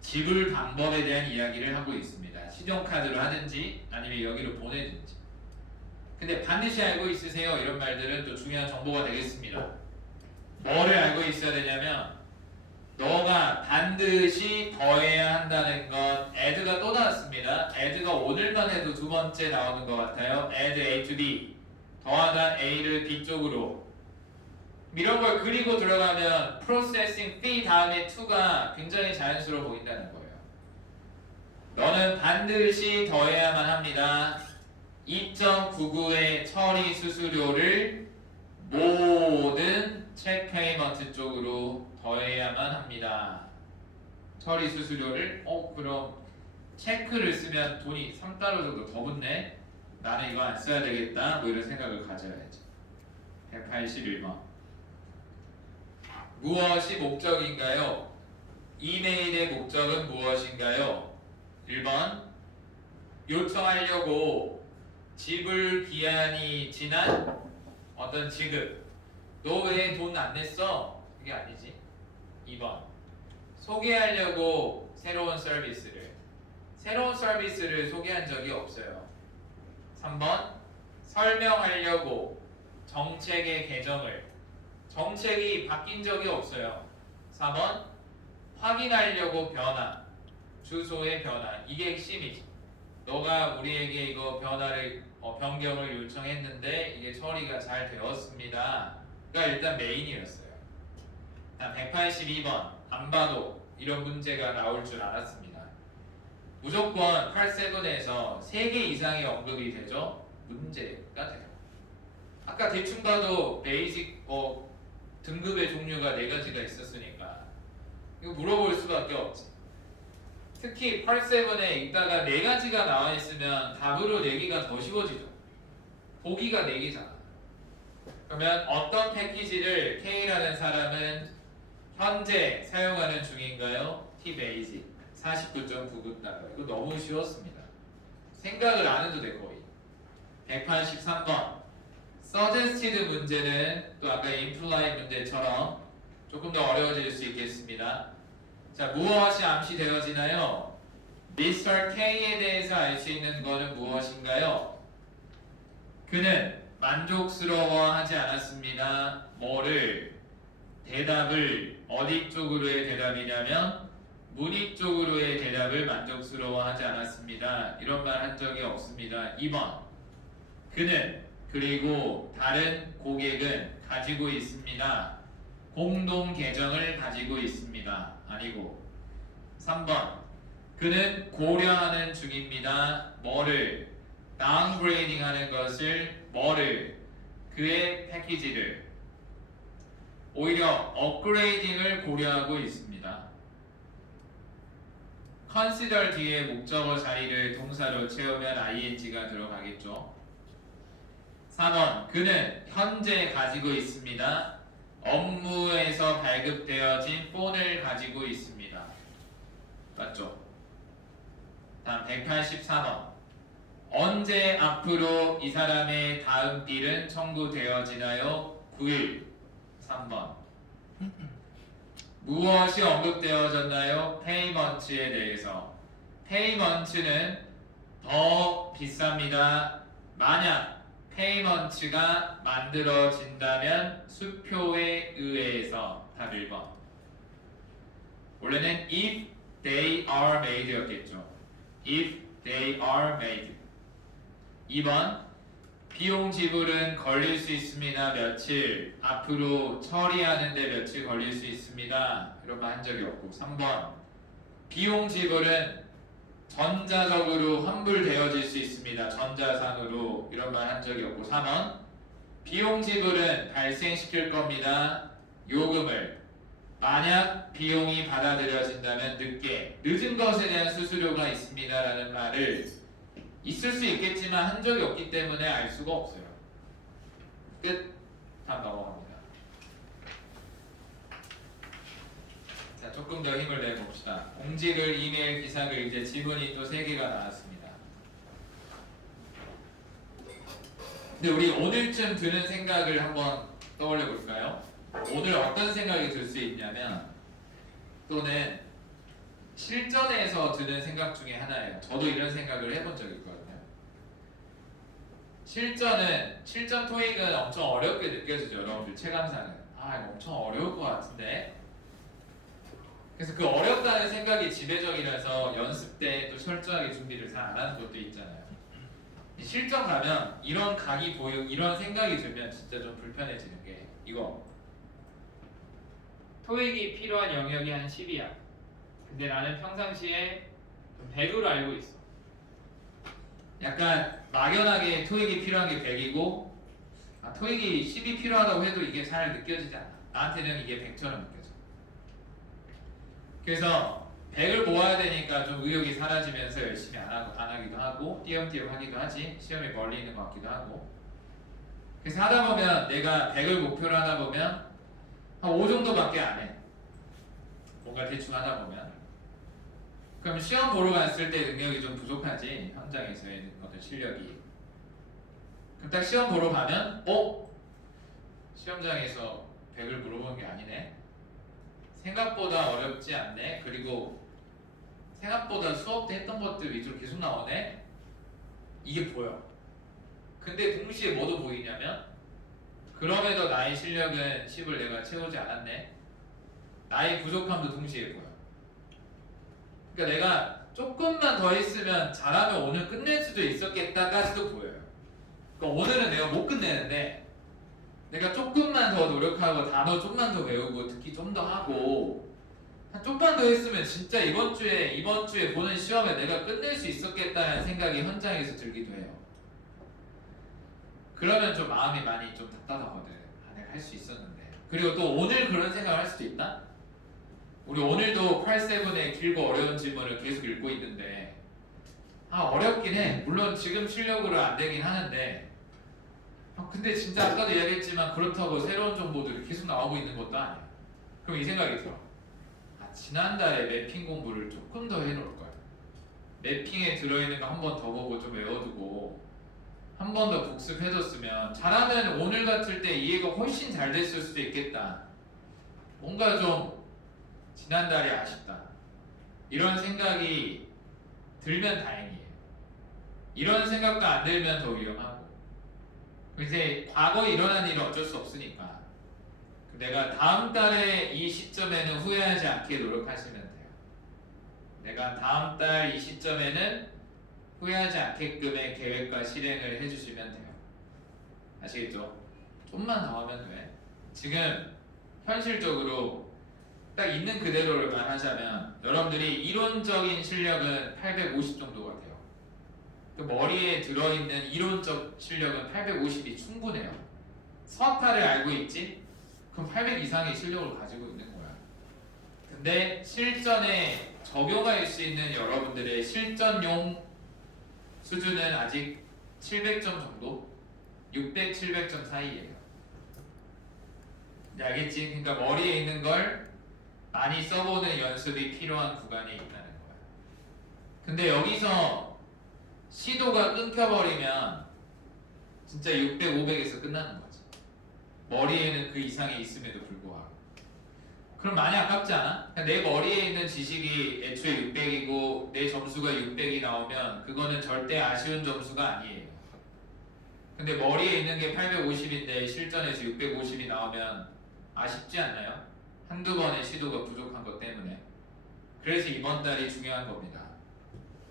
지불 방법에 대한 이야기를 하고 있습니다. 신용카드로 하든지 아니면 여기로 보내든지. 근데 반드시 알고 있으세요 이런 말들은 또 중요한 정보가 되겠습니다. 뭐를 알고 있어야 되냐면 너가 반드시 더해야 한다는 것. add가 또 나왔습니다. add가 오늘만 해도 두 번째 나오는 것 같아요. add A to B, 더하다 A를 B 쪽으로. 이런 걸 그리고 들어가면 processing fee 다음에 to가 굉장히 자연스러워 보인다는 거예요. 너는 반드시 더해야만 합니다. 2.99의 처리 수수료를 모든 체크 페이먼트 쪽으로 더해야만 합니다. 처리 수수료를 그럼 체크를 쓰면 돈이 3달러 정도 더 붙네. 나는 이거 안 써야 되겠다. 뭐 이런 생각을 가져야지. 181번. 무엇이 목적인가요? 이메일의 목적은 무엇인가요? 1번. 요청하려고 지불 기한이 지난 어떤 지급. 너 왜 돈 안 냈어? 그게 아니지. 2번. 소개하려고 새로운 서비스를. 새로운 서비스를 소개한 적이 없어요. 3번. 설명하려고 정책의 개정을. 정책이 바뀐 적이 없어요. 4번. 확인하려고 변화. 주소의 변화. 이게 핵심이지. 너가 우리에게 이거 변경을 요청했는데 이게 처리가 잘 되었습니다. 가 일단 메인이었어요. 182번. 안 봐도 이런 문제가 나올 줄 알았습니다. 무조건 87에서 3개 이상의 언급이 되죠? 문제가 돼요. 아까 대충 봐도 베이직 등급의 종류가 4가지가 있었으니까 이거 물어볼 수밖에 없지. 특히 87에 있다가 4가지가 나와 있으면 답으로 내기가 더 쉬워지죠. 보기가 4개잖아. 그러면 어떤 패키지를 K라는 사람은 현재 사용하는 중인가요? T-Basic 49.99달러. 이거 너무 쉬웠습니다. 생각을 안 해도 돼 거의. 183번. Suggested 문제는 또 아까 imply 문제처럼 조금 더 어려워질 수 있겠습니다. 자, 무엇이 암시되어지나요? Mr. K에 대해서 알 수 있는 것은 무엇인가요? 그는 만족스러워하지 않았습니다. 뭐를? 대답을 어디 쪽으로의 대답이냐면 문의 쪽으로의 대답을 만족스러워하지 않았습니다. 이런 말 한 적이 없습니다. 2번. 그는 그리고 다른 고객은 가지고 있습니다. 공동 계정을 가지고 있습니다. 아니고. 3번. 그는 고려하는 중입니다. 뭐를? 다운그레이딩 하는 것을. 뭐를? 그의 패키지를. 오히려 업그레이딩을 고려하고 있습니다. consider 뒤에 목적어 자리를 동사로 채우면 ing가 들어가겠죠. 4번. 그는 현재 가지고 있습니다. 업무에서 발급되어진 폰을 가지고 있습니다. 맞죠? 다음 184번. 언제 앞으로 이 사람의 다음 빌은 청구되어지나요? 9일. 3번. 무엇이 언급되어졌나요? 페이먼트에 대해서. 페이먼트는 더 비쌉니다. 만약 페이먼트가 만들어진다면 수표에 의해서. 답 1번. 원래는 if they are made였겠죠. if they are made. 2번. 비용 지불은 걸릴 수 있습니다. 며칠. 앞으로 처리하는데 며칠 걸릴 수 있습니다. 이런 말 한 적이 없고. 3번. 비용 지불은 전자적으로 환불되어질 수 있습니다. 전자상으로. 이런 말 한 적이 없고. 4번. 비용 지불은 발생시킬 겁니다. 요금을. 만약 비용이 받아들여진다면 늦게. 늦은 것에 대한 수수료가 있습니다. 라는 말을 있을 수 있겠지만 한 적이 없기 때문에 알 수가 없어요. 끝. 다음 넘어갑니다. 자, 조금 더 힘을 내봅시다. 공지글, 이메일, 기사글 이제 지문이 또 3개가 나왔습니다. 근데 우리 오늘쯤 드는 생각을 한번 떠올려 볼까요? 오늘 어떤 생각이 들 수 있냐면 또는 실전에서 드는 생각 중에 하나예요. 저도 이런 생각을 해본 적이 있거든요. 실전 토익은 엄청 어렵게 느껴지죠. 여러분들 체감상은. 아, 이거 엄청 어려울 것 같은데. 그래서 그 어렵다는 생각이 지배적이라서 연습 때 또 철저하게 준비를 잘 안 하는 것도 있잖아요. 실전 가면 이런 각이 보이고 이런 생각이 들면 진짜 좀 불편해지는 게 이거. 토익이 필요한 영역이 한 10이야. 근데 나는 평상시에 100으로 알고 있어. 약간 막연하게 토익이 필요한 게 100이고 토익이 10이 필요하다고 해도 이게 잘 느껴지지 않아. 나한테는 이게 100처럼 느껴져. 그래서 100을 모아야 되니까 좀 의욕이 사라지면서 열심히 안 하기도 하고 띄엄띄엄 하기도 하지. 시험이 멀리 있는 것 같기도 하고. 그래서 하다 보면 내가 100을 목표로 하다 보면 한 5 정도밖에 안 해. 뭔가 대충 하다 보면. 그럼 시험 보러 갔을 때 능력이 좀 부족하지. 현장에서의 어떤 실력이. 그럼 딱 시험 보러 가면 시험장에서 100을 물어보는 게 아니네. 생각보다 어렵지 않네. 그리고 생각보다 수업 때 했던 것들 위주로 계속 나오네. 이게 보여. 근데 동시에 뭐도 보이냐면 그럼에도 나의 실력은 10을 내가 채우지 않았네. 나의 부족함도 동시에 보여. 그러니까 내가 조금만 더 했으면 잘하면 오늘 끝낼 수도 있었겠다까지도 보여요. 그러니까 오늘은 내가 못 끝내는데 내가 조금만 더 노력하고 단어 좀만 더 외우고 듣기 좀 더 하고 한 좀만 더 했으면 진짜 이번 주에 보는 시험에 내가 끝낼 수 있었겠다는 생각이 현장에서 들기도 해요. 그러면 좀 마음이 많이 좀 답답하거든. 내가 할 수 있었는데. 그리고 또 오늘 그런 생각을 할 수도 있다. 우리 오늘도 8-7의 길고 어려운 지문을 계속 읽고 있는데 어렵긴 해. 물론 지금 실력으로 안 되긴 하는데 근데 진짜 아까도 이야기했지만 그렇다고 새로운 정보들이 계속 나오고 있는 것도 아니야. 그럼 이 생각이 들어. 지난달에 매핑 공부를 조금 더 해놓을 거야. 매핑에 들어있는 거 한 번 더 보고 좀 외워두고 한 번 더 복습해뒀으면 잘하면 오늘 같을 때 이해가 훨씬 잘 됐을 수도 있겠다. 뭔가 좀 지난달이 아쉽다. 이런 생각이 들면 다행이에요. 이런 생각도 안 들면 더 위험하고. 이제 과거에 일어난 일은 어쩔 수 없으니까 내가 다음 달에 이 시점에는 후회하지 않게 노력하시면 돼요. 내가 다음 달 이 시점에는 후회하지 않게끔의 계획과 실행을 해주시면 돼요. 아시겠죠? 좀만 더 하면 돼. 지금 현실적으로 딱 있는 그대로를만 하자면 여러분들이 이론적인 실력은 850 정도가 돼요. 그 머리에 들어있는 이론적 실력은 850이 충분해요. 서타를 알고 있지? 그럼 800 이상의 실력을 가지고 있는 거야. 근데 실전에 적용할 수 있는 여러분들의 실전용 수준은 아직 700점 정도? 600, 700점 사이예요. 알겠지? 그러니까 머리에 있는 걸 많이 써보는 연습이 필요한 구간에 있다는 거야. 근데 여기서 시도가 끊겨버리면 진짜 600, 500에서 끝나는 거지. 머리에는 그 이상이 있음에도 불구하고. 그럼 많이 아깝지 않아? 그냥 내 머리에 있는 지식이 애초에 600이고 내 점수가 600이 나오면 그거는 절대 아쉬운 점수가 아니에요. 근데 머리에 있는 게 850인데 실전에서 650이 나오면 아쉽지 않나요? 한두 번의 시도가 부족한 것 때문에. 그래서 이번 달이 중요한 겁니다.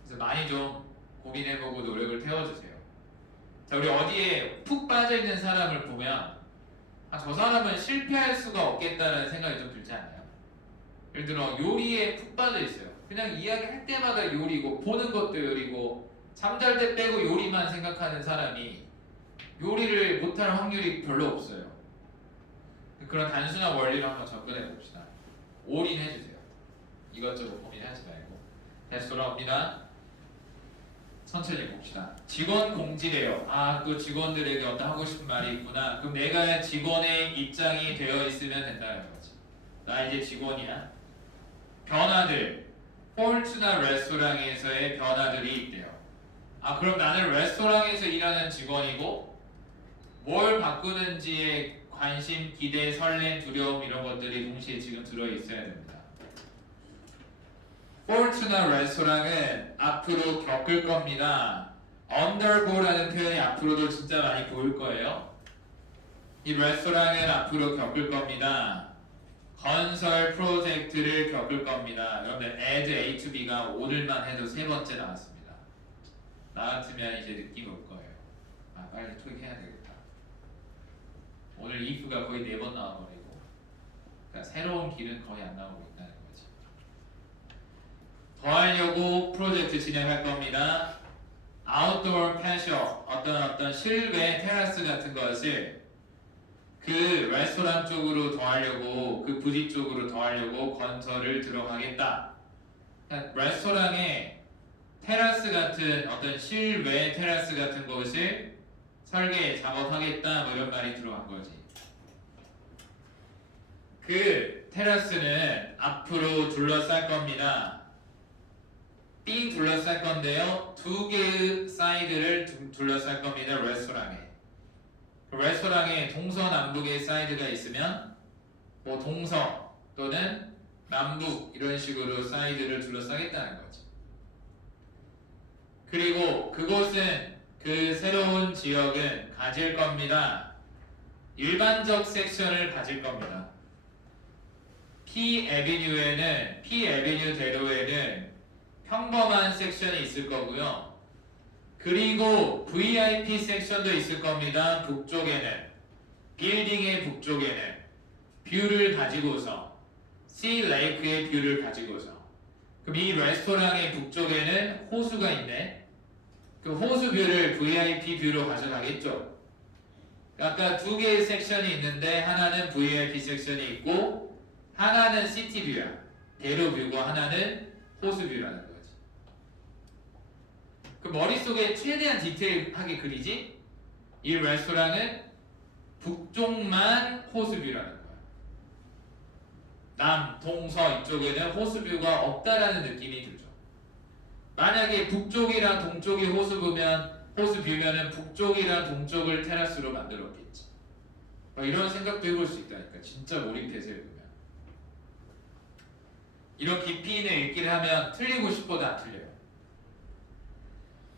그래서 많이 좀 고민해보고 노력을 태워주세요. 자, 우리 어디에 푹 빠져있는 사람을 보면 저 사람은 실패할 수가 없겠다라는 생각이 좀 들지 않나요? 예를 들어 요리에 푹 빠져있어요. 그냥 이야기할 때마다 요리고 보는 것도 요리고 잠잘 때 빼고 요리만 생각하는 사람이 요리를 못할 확률이 별로 없어요. 그런 단순한 원리로 한번 접근해 봅시다. 올인해주세요. 이것저것 고민하지 말고. 다시 돌아옵니다. 천천히 봅시다. 직원 공지래요. 또 직원들에게 어떤 하고 싶은 말이 있구나. 그럼 내가 직원의 입장이 되어 있으면 된다는 거지. 나 이제 직원이야. 변화들. 폴츠나 레스토랑에서의 변화들이 있대요. 그럼 나는 레스토랑에서 일하는 직원이고 뭘 바꾸는지에 관심, 기대, 설렘, 두려움 이런 것들이 동시에 지금 들어있어야 됩니다. 폴츠나 레스토랑은 앞으로 겪을 겁니다. undergo라는 표현이 앞으로도 진짜 많이 보일 거예요. 이 레스토랑은 앞으로 겪을 겁니다. 건설 프로젝트를 겪을 겁니다. 여러분들 add A to B가 오늘만 해도 3번째 나왔습니다. 나 같으면 이제 느낌 올 거예요. 빨리 토익해야 되겠다. 오늘 if가 거의 4번 나와버리고 그러니까 새로운 길은 거의 안 나오고 있다는 거지. 더 하려고 프로젝트 진행할 겁니다. 아웃도어 패셔 어떤 실외 테라스 같은 것을 그 레스토랑 쪽으로 더 하려고 그 부지 쪽으로 더 하려고 건설을 들어가겠다. 그러니까 레스토랑에 테라스 같은 어떤 실외 테라스 같은 것을 설계 작업하겠다 뭐 이런 말이 들어간 거지. 그 테라스는 앞으로 둘러쌀 겁니다. 삥 둘러쌀 건데요. 2개의 사이드를 둘러쌀 겁니다. 레스토랑에. 레스토랑에 동서남북의 사이드가 있으면 뭐 동서 또는 남북 이런 식으로 사이드를 둘러싸겠다는 거지. 그리고 그곳은 그 새로운 지역은 가질 겁니다. 일반적 섹션을 가질 겁니다. P 애비뉴 대로에는 평범한 섹션이 있을 거고요. 그리고 VIP 섹션도 있을 겁니다. 북쪽에는 빌딩의 북쪽에는 뷰를 가지고서 씨 레이크의 뷰를 가지고서 그럼 이 레스토랑의 북쪽에는 호수가 있네. 그 호수 뷰를 VIP 뷰로 가져가겠죠. 아까 2개의 섹션이 있는데 하나는 VIP 섹션이 있고 하나는 시티 뷰야. 대로 뷰고 하나는 호수 뷰라는 거지. 그 머릿속에 최대한 디테일하게 그리지? 이 레스토랑은 북쪽만 호수뷰라는 거야. 남, 동서 이쪽에는 호수뷰가 없다라는 느낌이 들죠. 만약에 북쪽이랑 동쪽이 호수뷰면은 북쪽이랑 동쪽을 테라스로 만들었겠지. 이런 생각도 해볼 수 있다니까. 진짜 몰입해서 읽으면. 이런 깊이 있는 읽기를 하면 틀리고 싶어도 안 틀려요.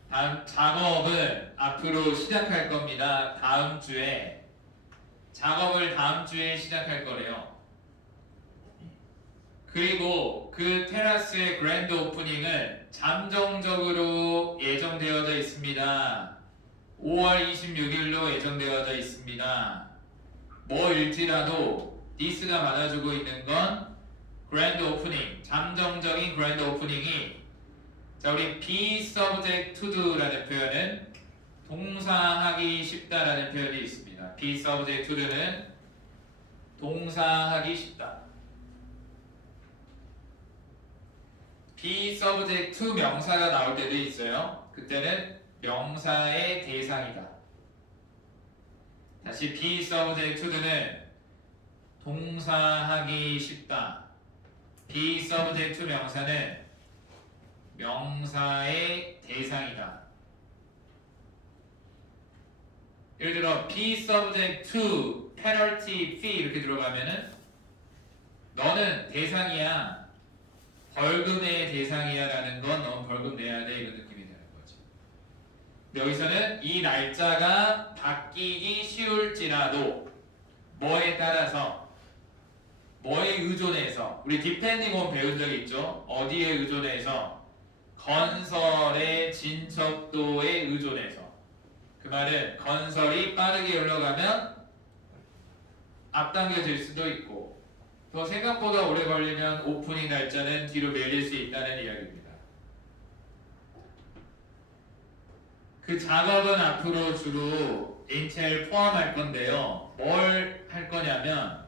다음 작업은 앞으로 시작할 겁니다. 다음 주에 작업을 다음 주에 시작할 거래요. 그리고 그 테라스의 그랜드 오프닝은 잠정적으로 예정되어져 있습니다. 5월 26일로 예정되어져 있습니다. 뭐일지라도 디스가 맞아주고 있는 건 그랜드 오프닝, 잠정적인 그랜드 오프닝이 자, 우리 be subject to do라는 표현은 동사하기 쉽다라는 표현이 있습니다. be subject to do는 동사하기 쉽다. be subject to 명사가 나올 때도 있어요. 그때는 명사의 대상이다. 다시 be subject to do는 동사하기 쉽다. be subject to 명사는 명사의 대상이다. 예를 들어 be subject to penalty fee 이렇게 들어가면은 너는 대상이야. 벌금의 대상이야 라는 건 넌 벌금 내야 돼 이런 느낌이 되는 거지. 여기서는 이 날짜가 바뀌기 쉬울지라도 뭐에 따라서 뭐에 의존해서 우리 depending on 배운 적 있죠? 어디에 의존해서 건설의 진척도에 의존해서 그 말은 건설이 빠르게 흘러가면 앞당겨질 수도 있고 더 생각보다 오래 걸리면 오프닝 날짜는 뒤로 밀릴 수 있다는 이야기입니다. 그 작업은 앞으로 주로 인텔 포함할 건데요. 뭘 할 거냐면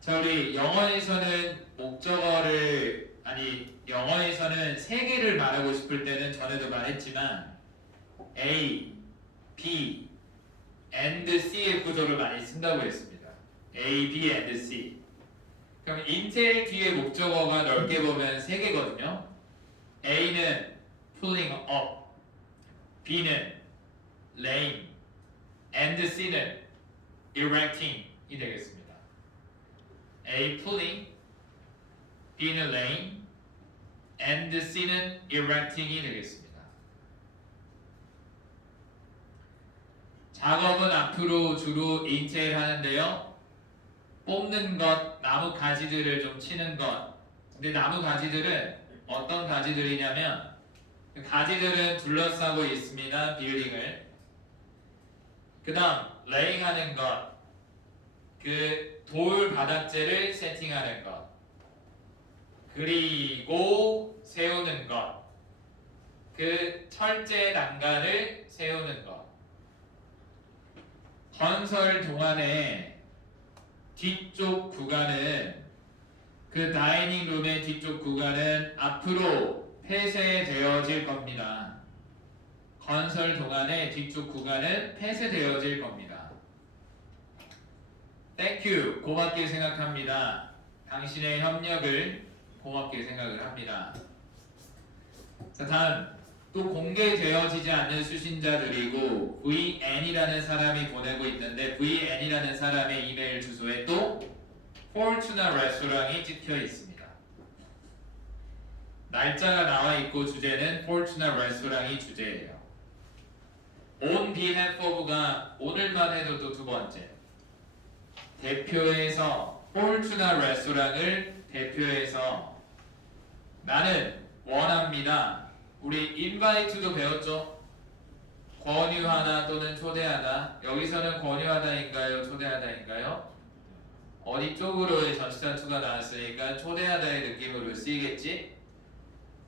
자 우리 영어에서는 목적어를 아니 영어에서는 세 개를 말하고 싶을 때는 전에도 말했지만 A, B, and C의 구조를 많이 쓴다고 했습니다. A, B, and C. 그럼 인텔 뒤에 목적어가 넓게 보면 세 개거든요. A는 pulling up, B는 laying, and C는 erecting이 되겠습니다. A pulling, B는 laying, and C는 erecting이 되겠습니다. 작업은 앞으로 주로 인텔 하는데요. 뽑는 것, 나무 가지들을 좀 치는 것. 근데 나무 가지들은 어떤 가지들이냐면 그 가지들은 둘러싸고 있습니다. 빌딩을. 그 다음 레잉 하는 것. 그 돌 바닥재를 세팅하는 것. 그리고 세우는 것. 그 철제 난간을 세우는 것. 건설 동안에 뒤쪽 구간은 그 다이닝 룸의 뒤쪽 구간은 앞으로 폐쇄되어질 겁니다. 건설 동안에 뒤쪽 구간은 폐쇄되어질 겁니다. Thank you. 고맙게 생각합니다. 당신의 협력을 고맙게 생각을 합니다. 자, 다음 또 공개되어지지 않는 수신자들이고 VN이라는 사람이 보내고 있는데 VN이라는 사람의 이메일 주소에 또 포르투나 레스토랑이 찍혀 있습니다. 날짜가 나와 있고 주제는 포르투나 레스토랑이 주제예요. On behalf of가 오늘만 해도 또 두 번째. 대표해서 포르투나 레스토랑을 대표해서 나는 원합니다. 우리 인바이트도 배웠죠? 권유하다 또는 초대하다. 여기서는 권유하다인가요? 초대하다인가요? 어디 쪽으로의 전치사투가 나왔으니까 초대하다의 느낌으로 쓰이겠지?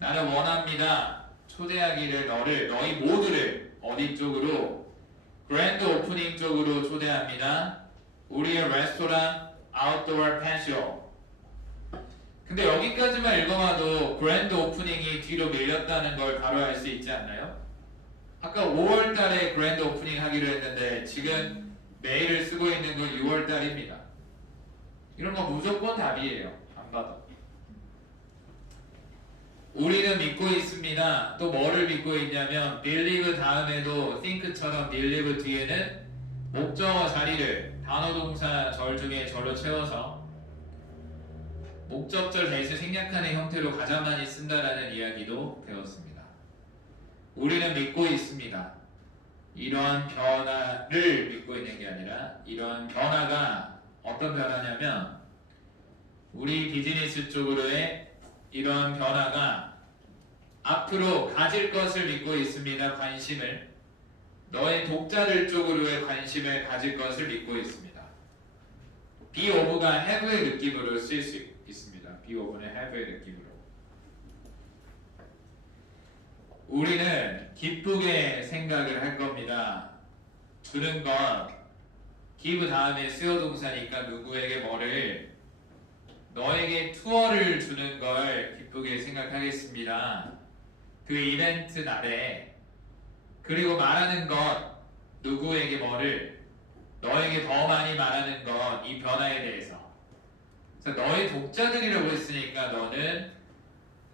나는 원합니다. 초대하기를 너희 모두를 어디 쪽으로? 그랜드 오프닝 쪽으로 초대합니다. 우리의 레스토랑 아웃도어 패쇼. 근데 여기까지만 읽어봐도 그랜드 오프닝이 뒤로 밀렸다는 걸 바로 알 수 있지 않나요? 아까 5월 달에 그랜드 오프닝 하기로 했는데 지금 메일을 쓰고 있는 건 6월 달입니다. 이런 거 무조건 답이에요. 안 봐도. 우리는 믿고 있습니다. 또 뭐를 믿고 있냐면 believe 다음에도 think처럼 believe 뒤에는 목적어 자리를 단어동사 절 중에 절로 채워서 목적절 대신 생략하는 형태로 가장 많이 쓴다라는 이야기도 배웠습니다. 우리는 믿고 있습니다. 이러한 변화를 믿고 있는 게 아니라 이러한 변화가 어떤 변화냐면 우리 비즈니스 쪽으로의 이러한 변화가 앞으로 가질 것을 믿고 있습니다. 관심을. 너의 독자들 쪽으로의 관심을 가질 것을 믿고 있습니다. be of가 have의 느낌으로 쓸 수 있습니다. be of는 have의 느낌으로. 우리는 기쁘게 생각을 할 겁니다. 주는 것 give 다음에 수요 동사니까 누구에게 뭐를 너에게 투어를 주는 걸 기쁘게 생각하겠습니다. 그 이벤트 날에 그리고 말하는 것 누구에게 뭐를 너에게 더 많이 말하는 것 이 변화에 대해서. 그래서 너의 독자들이라고 했으니까 너는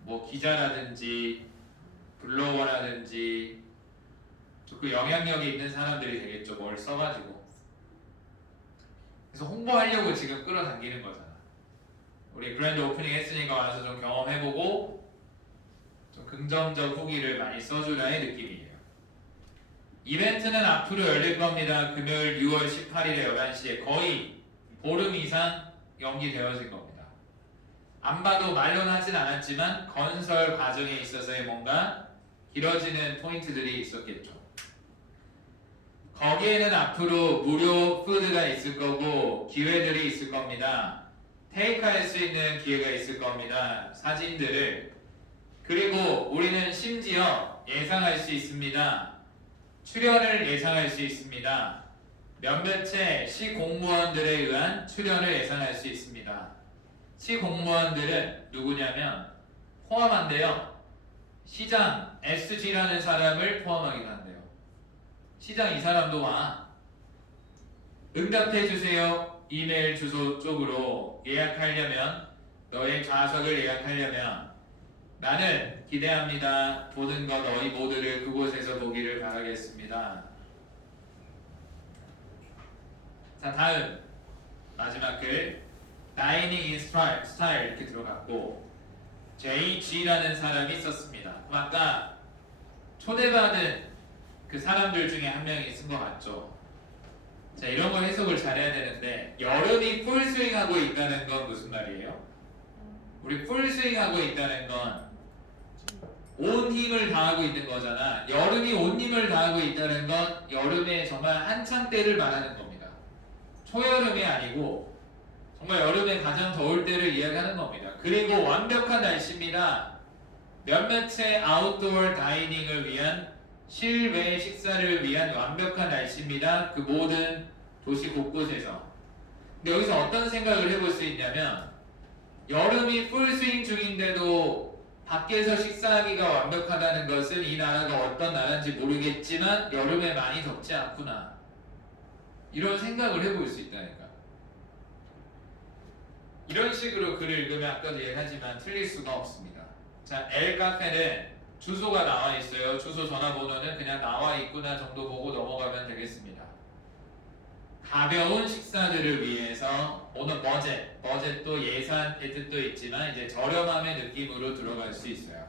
뭐 기자라든지 블로거라든지 그 영향력이 있는 사람들이 되겠죠. 뭘 써가지고. 그래서 홍보하려고 지금 끌어당기는 거잖아. 우리 그랜드 오프닝 했으니까 와서 좀 경험해보고 좀 긍정적 후기를 많이 써주라의 느낌이에요. 이벤트는 앞으로 열릴 겁니다. 금요일 6월 18일에 11시에 거의 보름 이상 연기되어진 겁니다. 안 봐도 말로는 하진 않았지만 건설 과정에 있어서의 뭔가 길어지는 포인트들이 있었겠죠. 거기에는 앞으로 무료 푸드가 있을 거고 기회들이 있을 겁니다. 테이크할 수 있는 기회가 있을 겁니다. 사진들을. 그리고 우리는 심지어 예상할 수 있습니다. 출연을 예상할 수 있습니다. 몇몇의 시 공무원들에 의한 출연을 예상할 수 있습니다. 시 공무원들은 누구냐면 포함한데요. 시장 SG라는 사람을 포함하기도 한대요. 시장 이 사람도 와. 응답해 주세요. 이메일 주소 쪽으로 예약하려면 너의 좌석을 예약하려면 나는 기대합니다. 보는 것 너희 모두를 그곳에서 보기를 바라겠습니다. 자, 다음 마지막 글 다이닝 인 스타일 이렇게 들어갔고 JG라는 사람이 썼습니다. 그럼 아까 초대받은 그 사람들 중에 한 명이 쓴 것 같죠? 자, 이런 거 해석을 잘해야 되는데 여름이 풀스윙하고 있다는 건 무슨 말이에요? 우리 풀스윙하고 있다는 건 온 힘을 다하고 있는 거잖아. 여름이 온 힘을 다하고 있다는 건 여름에 정말 한창 때를 말하는 겁니다. 초여름이 아니고 정말 여름에 가장 더울 때를 이야기하는 겁니다. 그리고 완벽한 날씨입니다. 몇몇의 아웃도어 다이닝을 위한 실외 식사를 위한 완벽한 날씨입니다. 그 모든 도시 곳곳에서. 근데 여기서 어떤 생각을 해볼 수 있냐면 여름이 풀스윙 중인데도 밖에서 식사하기가 완벽하다는 것은 이 나라가 어떤 나라인지 모르겠지만 여름에 많이 덥지 않구나. 이런 생각을 해볼 수 있다니까. 이런 식으로 글을 읽으면 아까도 얘기하지만 틀릴 수가 없습니다. 자, 엘카페는 주소가 나와 있어요. 주소 전화번호는 그냥 나와 있구나 정도 보고 넘어가면 되겠습니다. 가벼운 식사들을 위해서 오늘 버젯도 예산의 뜻도 있지만 이제 저렴함의 느낌으로 들어갈 수 있어요.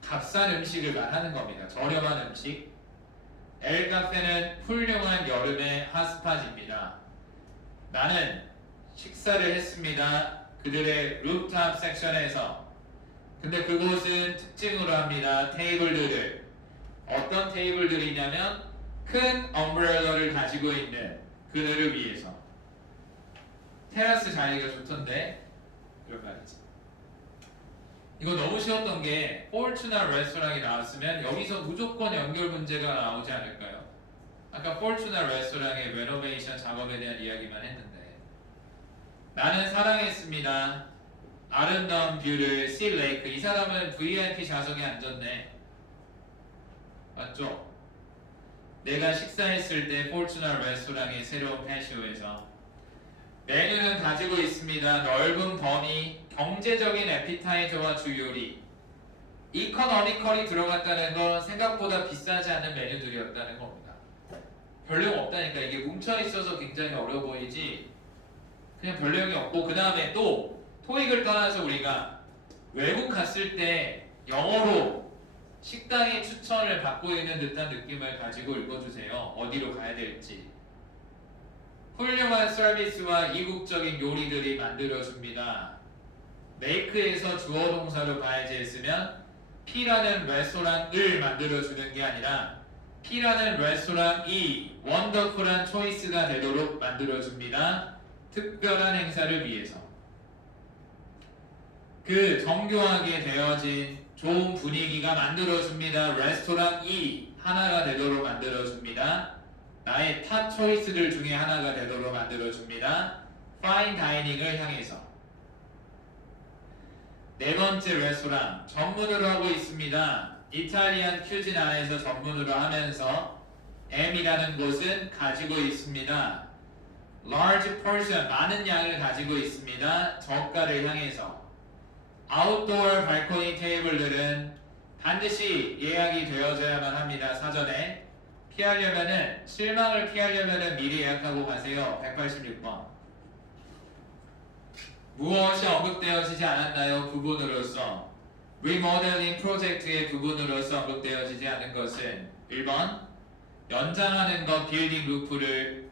값싼 음식을 말하는 겁니다. 저렴한 음식. 엘카페는 훌륭한 여름의 핫스팟입니다. 나는 식사를 했습니다. 그들의 루프탑 섹션에서. 근데 그곳은 특징으로 합니다. 테이블들을. 어떤 테이블들이냐면 큰 엄브렐러를 가지고 있는 그들을 위해서. 테라스 자리가 좋던데 이런 말이지. 이거 너무 쉬웠던 게 포르투나 레스토랑이 나왔으면 여기서 무조건 연결 문제가 나오지 않을까요? 아까 포르투나 레스토랑의 레노베이션 작업에 대한 이야기만 했는데 나는 사랑했습니다. 아름다운 뷰를 시 레이크. 이 사람은 VIP 좌석에 앉았네. 맞죠? 내가 식사했을 때 포르투나 레스토랑의 새로운 패시오에서 메뉴는 가지고 있습니다. 넓은 범위, 경제적인 에피타이저와 주요리. 이코노미컬이 들어갔다는 건 생각보다 비싸지 않은 메뉴들이었다는 겁니다. 별 내용 없다니까. 이게 뭉쳐있어서 굉장히 어려워 보이지 그냥 별 내용이 없고, 그 다음에 또 토익을 떠나서 우리가 외국 갔을 때 영어로 식당의 추천을 받고 있는 듯한 느낌을 가지고 읽어주세요. 어디로 가야 될지. 훌륭한 서비스와 이국적인 요리들이 만들어줍니다. 메이크에서 주어 동사로 봐야지 했으면 P라는 레스토랑을 만들어주는 게 아니라 P라는 레스토랑이 원더풀한 초이스가 되도록 만들어줍니다. 특별한 행사를 위해서. 그 정교하게 되어진 좋은 분위기가 만들어줍니다. 레스토랑이 하나가 되도록 만들어줍니다. 나의 탑 초이스들 중에 하나가 되도록 만들어줍니다. 파인 다이닝을 향해서. 네 번째 레스토랑 전문으로 하고 있습니다. 이탈리안 큐진 안에서 전문으로 하면서 M이라는 곳은 가지고 있습니다. large portion 많은 양을 가지고 있습니다. 저가를 향해서. 아웃도어 발코니 테이블들은 반드시 예약이 되어져야만 합니다. 사전에. 피하려면은 실망을 피하려면은 미리 예약하고 가세요. 186번. 무엇이 언급되어지지 않았나요? 부분으로서 리모델링 프로젝트의 부분으로서 언급되어지지 않은 것은 1번 연장하는 것 빌딩 루프를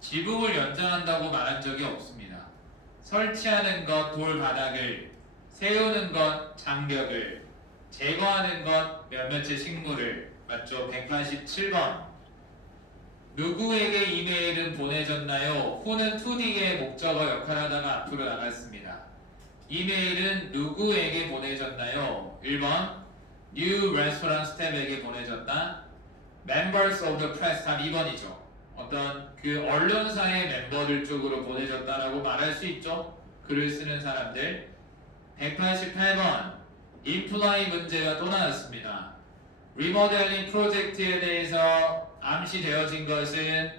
지붕을 연장한다고 말한 적이 없습니다. 설치하는 것 돌바닥을 세우는 것 장벽을 제거하는 것 몇몇의 식물을 맞죠? 187번 누구에게 이메일은 보내졌나요? who는 2D의 목적어 역할하다가 앞으로 나갔습니다. 이메일은 누구에게 보내졌나요? 1번 New Restaurant 스텝에게 보내졌다. Members of the Press 답 2번이죠. 어떤 그 언론사의 멤버들 쪽으로 보내졌다라고 말할 수 있죠. 글을 쓰는 사람들. 188번 인플라이 문제가 또 나왔습니다. 리모델링 프로젝트에 대해서 암시되어진 것은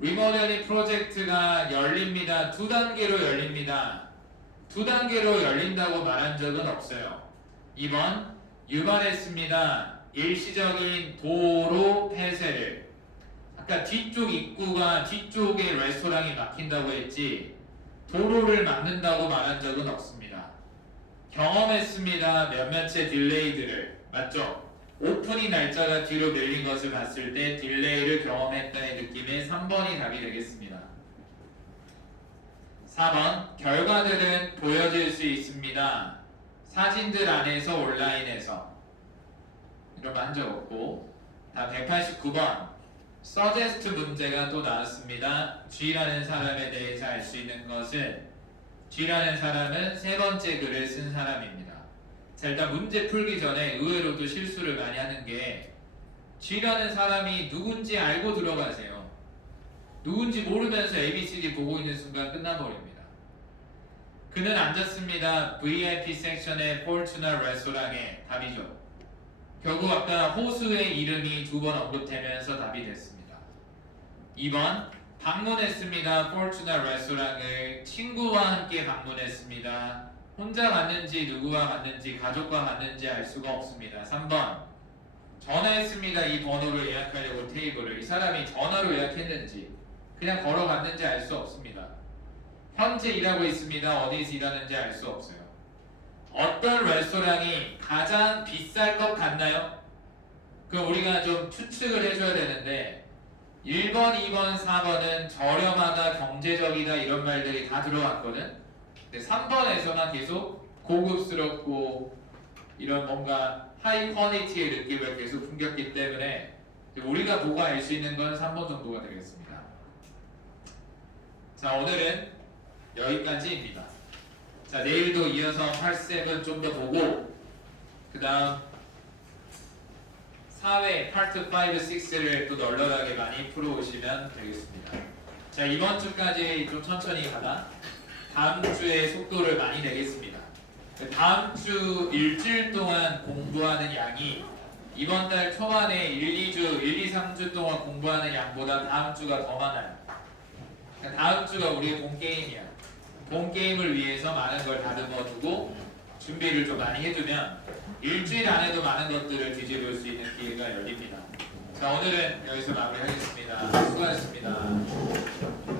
리모델링 프로젝트가 열립니다. 2단계로 열립니다. 2단계로 열린다고 말한 적은 없어요. 2번 유발했습니다. 일시적인 도로 폐쇄를. 아까 뒤쪽 입구가 뒤쪽에 레스토랑이 막힌다고 했지 도로를 막는다고 말한 적은 없습니다. 경험했습니다. 몇몇의 딜레이들을. 맞죠? 오프닝 날짜가 뒤로 밀린 것을 봤을 때 딜레이를 경험했다의 느낌의 3번이 답이 되겠습니다. 4번 결과들은 보여질 수 있습니다. 사진들 안에서 온라인에서. 이런 거 한 적 없고. 다음 189번 서제스트 문제가 또 나왔습니다. G라는 사람에 대해서 알 수 있는 것은 G라는 사람은 세 번째 글을 쓴 사람입니다. 자, 일단 문제 풀기 전에 의외로도 실수를 많이 하는 게 G라는 사람이 누군지 알고 들어가세요. 누군지 모르면서 ABCD 보고 있는 순간 끝나버립니다. 그는 앉았습니다. VIP 섹션의 포르투나 레스토랑에 답이죠. 결국 아까 호수의 이름이 2번 언급되면서 답이 됐습니다. 2번 방문했습니다. 포르투나 레스토랑을 친구와 함께 방문했습니다. 혼자 갔는지 누구와 갔는지 가족과 갔는지 알 수가 없습니다. 3번 전화했습니다. 이 번호를 예약하려고 테이블을. 이 사람이 전화로 예약했는지 그냥 걸어갔는지 알 수 없습니다. 현재 일하고 있습니다. 어디서 일하는지 알 수 없어요. 어떤 레스토랑이 가장 비쌀 것 같나요? 그럼 우리가 좀 추측을 해줘야 되는데 1번, 2번, 4번은 저렴하다, 경제적이다 이런 말들이 다 들어왔거든. 근데 3번에서만 계속 고급스럽고 이런 뭔가 하이 퀄리티의 느낌을 계속 풍겼기 때문에 우리가 보고 알 수 있는 건 3번 정도가 되겠습니다. 자, 오늘은 여기까지입니다. 자, 내일도 이어서 8셉은 좀 더 보고 그 다음 4회 파트 5, 6를 또 널널하게 많이 풀어오시면 되겠습니다. 자, 이번 주까지 좀 천천히 가다 다음 주에 속도를 많이 내겠습니다. 다음 주 일주일 동안 공부하는 양이 이번 달 초반에 1, 2, 3주 동안 공부하는 양보다 다음 주가 더 많아요. 다음 주가 우리의 본 게임이야. 본 게임을 위해서 많은 걸 다듬어두고 준비를 좀 많이 해두면 일주일 안에도 많은 것들을 뒤집을 수 있는 기회가 열립니다. 자, 오늘은 여기서 마무리하겠습니다. 수고하셨습니다.